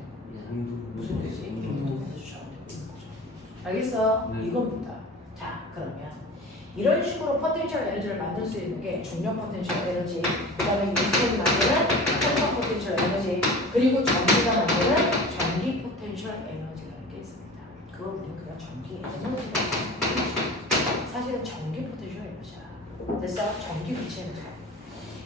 무슨 뜻이? 운동에서 줘야 되고 있는 거죠. 알겠어? 네. 이겁니다. 자, 그러면 이런 식으로 포텐셜 에너지를 만들 수 있는 게 중력 포텐셜 에너지, 그 다음에 인수력이 만드는 현상 포텐셜 에너지, 그리고 전기가 만드는 전기 포텐셜 에너지라는 게 있습니다. 그걸 우리는 그냥 전기 에너지라고 합니다. 사실은 전기 포텐셜 에너지야. 됐어? 전기 위치 에너지야.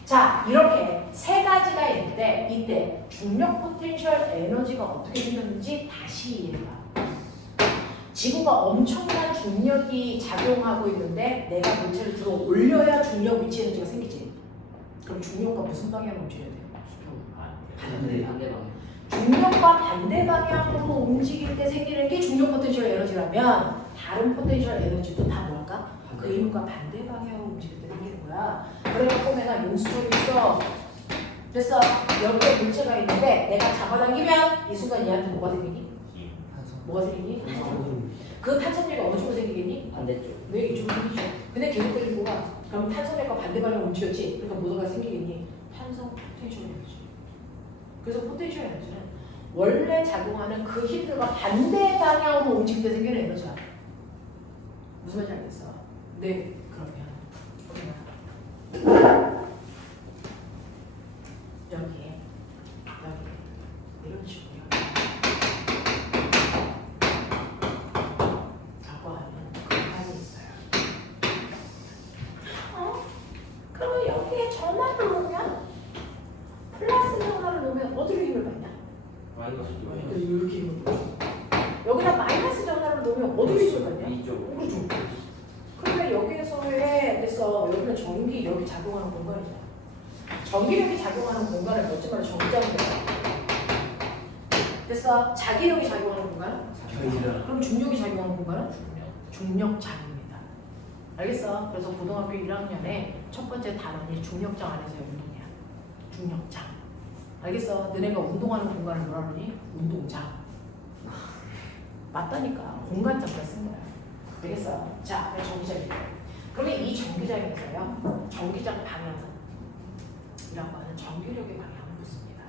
자, 이렇게 세 가지가 있는데 이때 중력 포텐셜 에너지가 어떻게 생겼는지 다시 이해해봐. 지구가 엄청난 중력이 작용하고 있는데 내가 물체를 들어 올려야 중력 위치 에너지가 생기지. 그럼 중력과 무슨 방향으로 움직여야 돼요? 반대방. 중력과 반대 방향으로 움직일 때 생기는 게 중력 포텐셜 에너지라면 다른 포텐셜 에너지도 다 뭐랄까? 그 이름과 반대 방향으로 움직일 때 생기는 거야. 그러니까 내가 용수철이 있어. 됐어. 여기에 물체가 있는데 내가 잡아당기면 이 순간 얘한테 뭐가 생기니? 뭐가 생기니? 그 탄성력이 어느 쪽으로 생기겠니? 반대쪽. 왜 이쪽으로 생기죠? 근데 계속 끌리고 가. 그럼 탄성력과 반대 방향으로 움직였지? 그러니까 뭐가 생기겠니? 탄성 포텐셜 에너지. 그래서 포텐셜 에너지는 원래 작용하는 그 힘들과 반대 방향으로 움직일 때 생기는 에너지야. 무슨 말인지 알겠어? 네, 그러면 여기에 이런 식으로 라고 하는 공간이 있어요. 그러면 여기에 전화를 놓으면 플러스 전화를 놓으면 어디로 힘을 받냐? 이렇게 힘을 받죠. 여기다 마이너스 전화를 놓으면 어디로 힘을 받냐? 이쪽. 오른쪽. 그러면 여기에서의 됐어. 여기는 전기 여기 작용하는 공간이잖아. 전기력이 작용하는 공간을 몇지 말로 정기장이라고. 됐어? 자기력이 작용하는 공간? 그럼 중력이 작용하는 공간은? 중력장입니다. 알겠어? 그래서 고등학교 1학년에 첫 번째 단원이 중력장 안에서의 운동이야. 중력장. 알겠어? 너네가 운동하는 공간을 뭐라 그러니? 운동장. 맞다니까. 공간장만 쓴 거야. 알겠어? 자, 전기장이에요. 그러면 이 전기장에서요, 전기장 방향은 이라고 하는 전기력의 방향을 묻습니다.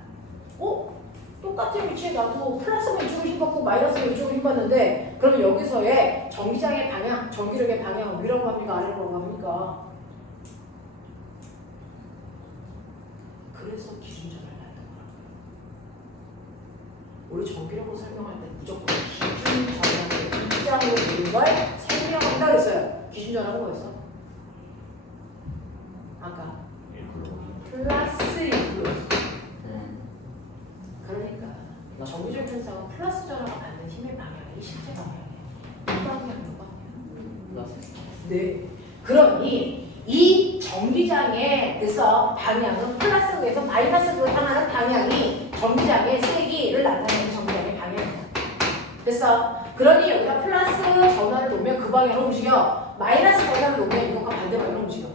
똑같은 위치에 놔도 플러스가 이쪽으로 힘받고 마이너스가 이쪽으로 힘받는데 그러면 여기서의 전기장의 방향, 전기력의 방향은 위라고 합니까? 아래라고 합니까? 그래서 기준점을 낳는 거라고요. 우리 전기력을 설명할 때 무조건 기준점을 입장으로 보는 걸 설명한다 그랬어요. 기준점은 뭐였어? 아까 플러스 1. 그러니까 정기적 현상은 플러스 전화가 받는 힘의 방향이 실제 방향이에요. 이 방향, 이 방향. 네. 그러니 이 전기장에서 방향은 플러스에서 마이너스로 향하는 방향이 전기장의 세기를 나타내는 전기장의 방향이다. 됐어? 그러니 여기다 플러스 전화를 놓으면 그 방향으로 움직여. 마이너스 전화를 놓으면 이것과 반대 방향으로 움직여.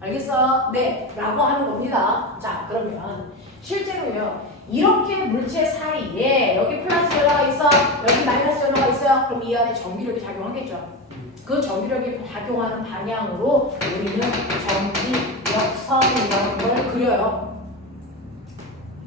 알겠어? 네. 라고 하는 겁니다. 자, 그러면 실제로요. 이렇게 물체 사이에 여기 플러스 전화가 있어, 여기 마이너스 전화가 있어요. 그럼 이 안에 전기력이 작용하겠죠. 그 전기력이 작용하는 방향으로 우리는 전기력선이라는 걸 그려요.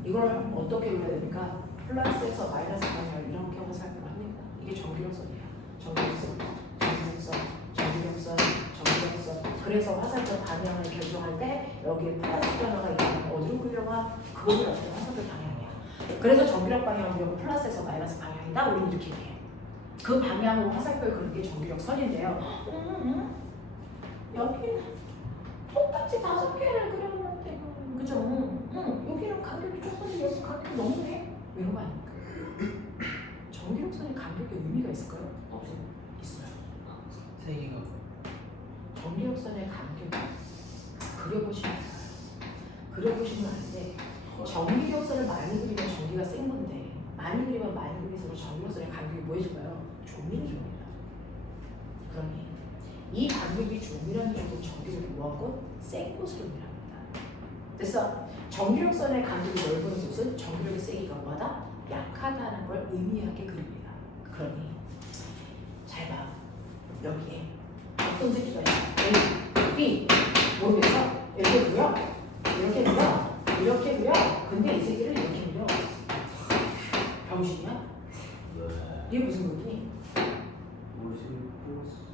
이걸 어떻게 그려야 됩니까? 플러스에서 마이너스 방향을 이렇게 화살표를 합니다. 이게 전기력선이야. 전기력선, 전기력선, 전기력선, 전기력선. 그래서 화살표 방향을 결정할 때 여기에 플러스 전화가 있으면 어디로 그려가? 그거를 어떻게 화살표 방향이야. 그래서 전기력 방향을 그리면 플러스에서 마이너스 방향이다. 우리는 이렇게 얘기해. 그 방향으로 화살표를 그리는 게 전기력 선인데요. 여기는 똑같이 5개를 그렸는데, 그죠? 여기는 간격이 좁은데 여기 간격이 너무해. 이런 거 아닙니까? 전기력 선의 간격에 의미가 있을까요? 없어요. 있어요. 세 개가 전기력 선의 간격을 그려보시면 알아요. 그려보시면 아는데 전기력선을 많이 그리면 전기가 센 건데 많이 그리면 많이 그릴수록 전기력선의 간격이 뭐해질까요? 조밀해집니다. 그러니 이 간격이 조밀한 쪽은 전기력이 뭐하고? 센 곳으로 의미합니다. 됐어? 전기력선의 간격이 넓은 곳은 전기력의 세기가 뭐하다? 약하다는 걸 의미하게 그립니다. 그러니 잘 봐. 여기에 어떤 새끼가 있어? A, B 모르겠어? 이렇게 그려? 이렇게 그려? 이렇게 그려? 근데 이 새끼를 이렇게 그려. 병신이야? 이게 무슨 거니?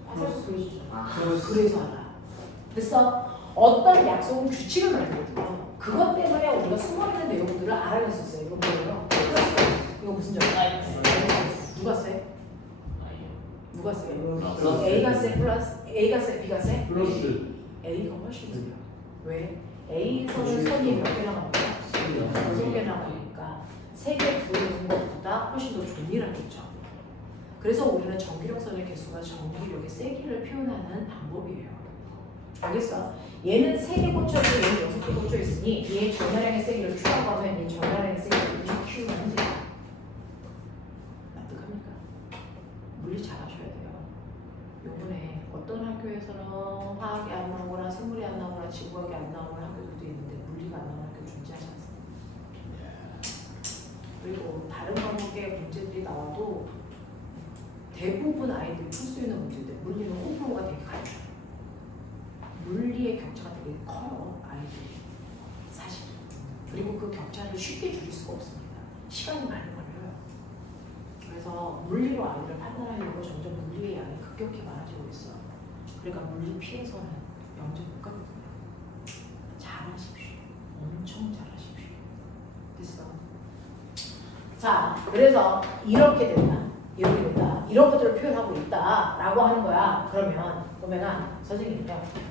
화살표 그려주죠. 그래서 알아. 됐어? 어떤 약속은 규칙을 만들거든요. 그것 때문에 우리가 수많은 내용들을 알아냈었어요. 이거 뭐예요? 이거 무슨 점이야? 누가 세? 누가 세? A가 세 플러스 A가 세 B가 세? 플러스 A가 훨씬 세요. 왜? A선은 선이 몇 개나 나올까? 6개나 나오니까 3개 부여는 것보다 훨씬 더 조밀하겠죠. 그래서 우리는 전기력선의 개수가 전기력의 세기를 표현하는 방법이에요. 알겠어? 얘는 3개 꽂혀있고 얘는 6개 꽂혀있으니 얘 전화량의 세기를 Q라고 하면 얘 전화량의 세기를 Q라는 거야. 납득합니까? 물리 잘하셔야 돼요. 요번에 어떤 학교에서는 화학이 안 나오거나 생물이 안 나오거나 지구학이 안 나오는 학교들도 있는데 물리가 안 나오는 학교 존재하지 않습니다. 그리고 다른 과목의 문제들이 나와도 대부분 아이들이 풀 수 있는 문제들, 물리는 호불호가 되게 가요. 물리의 격차가 되게 커요, 아이들이. 사실. 그리고 그 격차를 쉽게 줄일 수가 없습니다. 시간이 많이 걸려요. 그래서 물리로 아이들을 판단하려고 점점 물리의 양이 급격히 많아지고 있어. 그러니까 물리 피해서는 영접 못 가거든요. 잘하십시오. 엄청 잘하십시오. 됐어? 자, 그래서 이렇게 된다. 이렇게 된다. 이런 것들을 표현하고 있다. 라고 하는 거야. 그러면 보면은 선생님이요.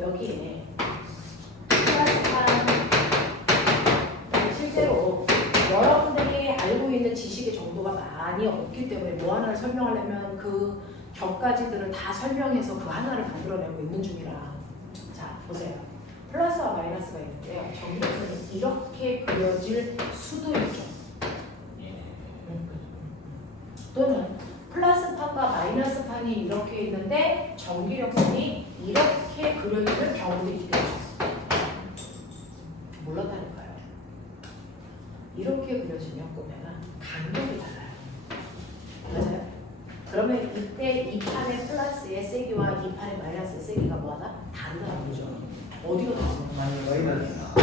여기에 실제로 여러분들이 알고 있는 지식의 정도가 많이 없기 때문에 뭐 하나를 설명하려면 그 격가지들을 다 설명해서 그 하나를 만들어내고 있는 중이라. 자, 보세요. 플러스와 마이너스가 있는데요. 전기선은 이렇게 그려질 수도 있죠. 또는 플러스판과 마이너스판이 이렇게 있는데 전기력선이 이렇게 그려지는 경우도 있겠죠. 몰랐다니까요. 이렇게 그려지면 보면은 간격이 달라요. 맞아요? 그러면 이때 이 판의 플러스의 세기와 이 판의 마이너스의 세기가 뭐하다? 다르다는 거죠. 어디가 다르죠?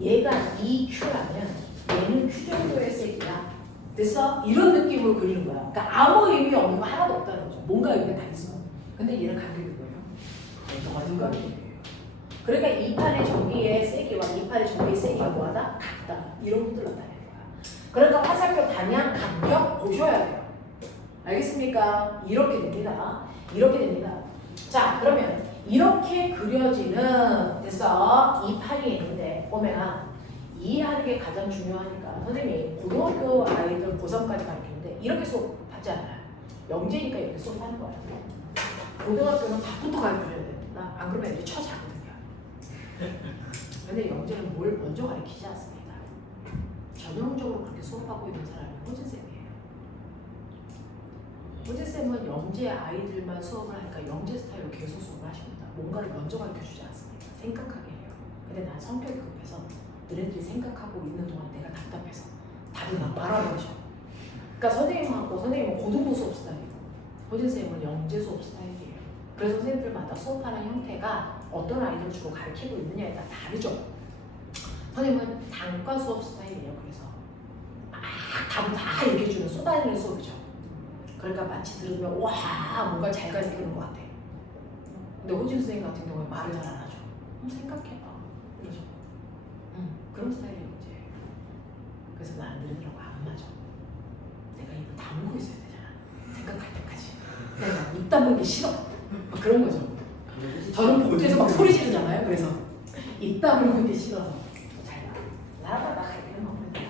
얘가 2Q라면 얘는 Q 정도의 세기야. 그래서 이런 느낌으로 그리는 거야. 그러니까 아무 의미 없는 거 하나도 없다는 거죠. 뭔가 의미가 다 있어. 근데 얘는 간격이 뭐예요? 눈간격이에요. 그러니까 이 판의 전기의 세기와 이 판의 전기의 세기가 뭐하다? 같다. 이런 것들 나타내는 거야. 그러니까 화살표 방향 간격 보셔야 돼요. 알겠습니까? 이렇게 됩니다. 이렇게 됩니다. 자, 그러면 이렇게 그려지는 됐어. 이 판이 있는데 보면 이해하는 게 가장 중요하니까 선생님이 고등학교 아이들 고3까지 가르치는데 이렇게 수업 받지 않아요. 영재니까 이렇게 수업하는 거예요. 고등학교는 밥부터 가르쳐줘야 됩니다. 안 그러면 애들이 처자거든요. 근데 영재는 뭘 먼저 가르치지 않습니다. 전형적으로 그렇게 수업하고 있는 사람이 호진쌤이에요. 호진쌤은 영재 아이들만 수업을 하니까 영재 스타일로 계속 수업을 하십니다. 뭔가를 먼저 가르쳐주지 않습니다. 생각하게 해요. 근데 난 성격이 급해서 너네들이 생각하고 있는 동안 내가 답답해서 다들 막 말하면서 그러니까 선생님은 고등부 수업 스타일이고 호진쌤은 영재 수업 스타일이에요. 그래서 선생님들마다 수업하는 형태가 어떤 아이들을 주로 가르치고 있느냐에 따라 다르죠. 선생님은 단과 수업 스타일이에요. 그래서 막 답을 다 얘기해주는 쏟아내는 수업이죠. 그러니까 마치 들으면 와 뭔가 잘 가르치는 것 같아. 근데 호진 선생님 같은 경우에 말을 잘 안 하죠. 생각해봐. 이러죠. 그런 스타일이에요. 이제. 그래서 나는 들으려고 안 맞아. 내가 입을 다물고 있어야 되잖아. 생각할 때까지. 내가 입 다무는 게 싫어. 막 그런 거죠. 저는 복도에서 막 소리 지르잖아요. 그래서 입 다무는 게 싫어서 잘 나가다가 이런 거 없는데.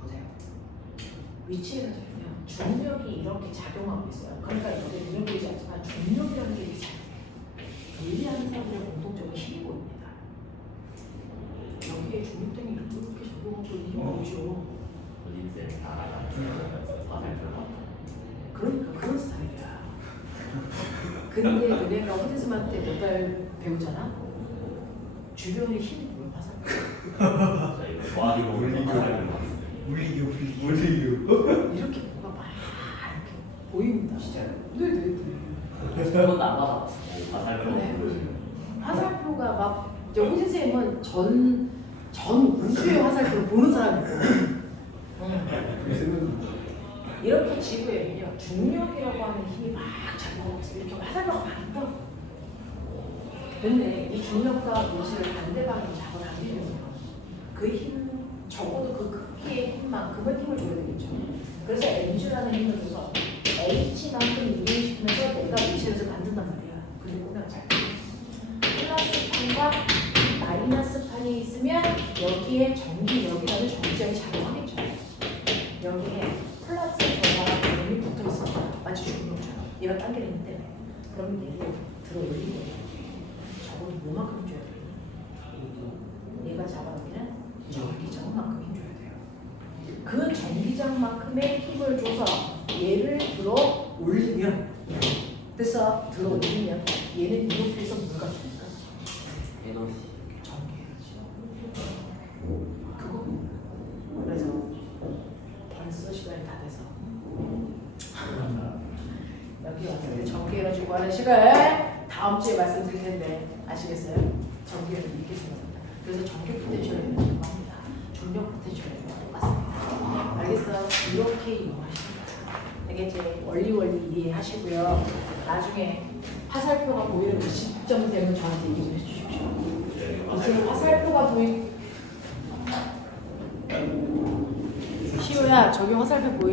보세요. 위치에서 보면 중력이 이렇게 작용하고 있어요. 그러니까 이게 눈에 보이지 않지만 중력이라는 게 이렇게 작용해요. 분리하는 사람들의 공통점은 힘이 보입니다. 여기에 중력등이 이렇게 적용하고 있는 힘이 보이죠. 본인쌤 다 화살표 그러니까 그런 스타일이야. 근데 너네가 호진쌤한테 몇 달 배우잖아? 주변에 힘이 보여, 화살표. 저희가 좋아하는 화살표 물리교. 이렇게 뭐가 막 이렇게 보입니다. 진짜요? 네네네. 한 번도 안 받아봤어. 화살표 네. 화살표가 막 이제 호진쌤은 전 우주의 화살표를 보는 사람이고 이렇게 지구에는요 중력이라고 하는 힘이 막 작용하고 있어요. 이렇게 화살표가 막 있다. 근데 이 중력과 물질을 반대 방향으로 작업을 하려면요 그 힘, 적어도 그 크기의 힘만큼은 힘을 줘야 되겠죠. 그래서 M주라는 힘을 줘서 H만큼 이동시키면서 내가 물질에서 만든단 말이야. 근데 보면 잘 플러스판과 마이너스판이 있으면 여기에 전기력이라는 전기장이 작용하겠죠. 여기에 플러스 전화가 분명히 붙어 있습니다. 마치 중력처럼 얘가 당기는 힘 때문에. 그럼 얘를 들어 올리는 거예요. 적어도 뭐만큼 줘야 돼요? 얘가 잡아놓으면 전기장만큼 힘 줘야 돼요. 그 전기장만큼의 힘을 줘서 얘를 들어 올리면 그래서 들어 올리면 얘는 이 높이에서 뭘 갖습니까? 에너지. 전기에너지요. 그거 그래서 벌써 시간이 다 돼서 여기 와서 전기에너지 구하는 시간 다음 주에 말씀드릴 텐데 아시겠어요? 전기에너지 이렇게 생각합니다. 그래서 전기 포텐셜 에너지라고 합니다. 중력 포텐셜 에너지와 똑같습니다. 알겠어요? 이렇게 이용하시면 되겠지? 원리 이해하시고요. 나중에 화살표가 보이는 시점 되면 저한테 얘기 좀 해주십시오. 이제 화살표가 시우야 저기 화살표 보이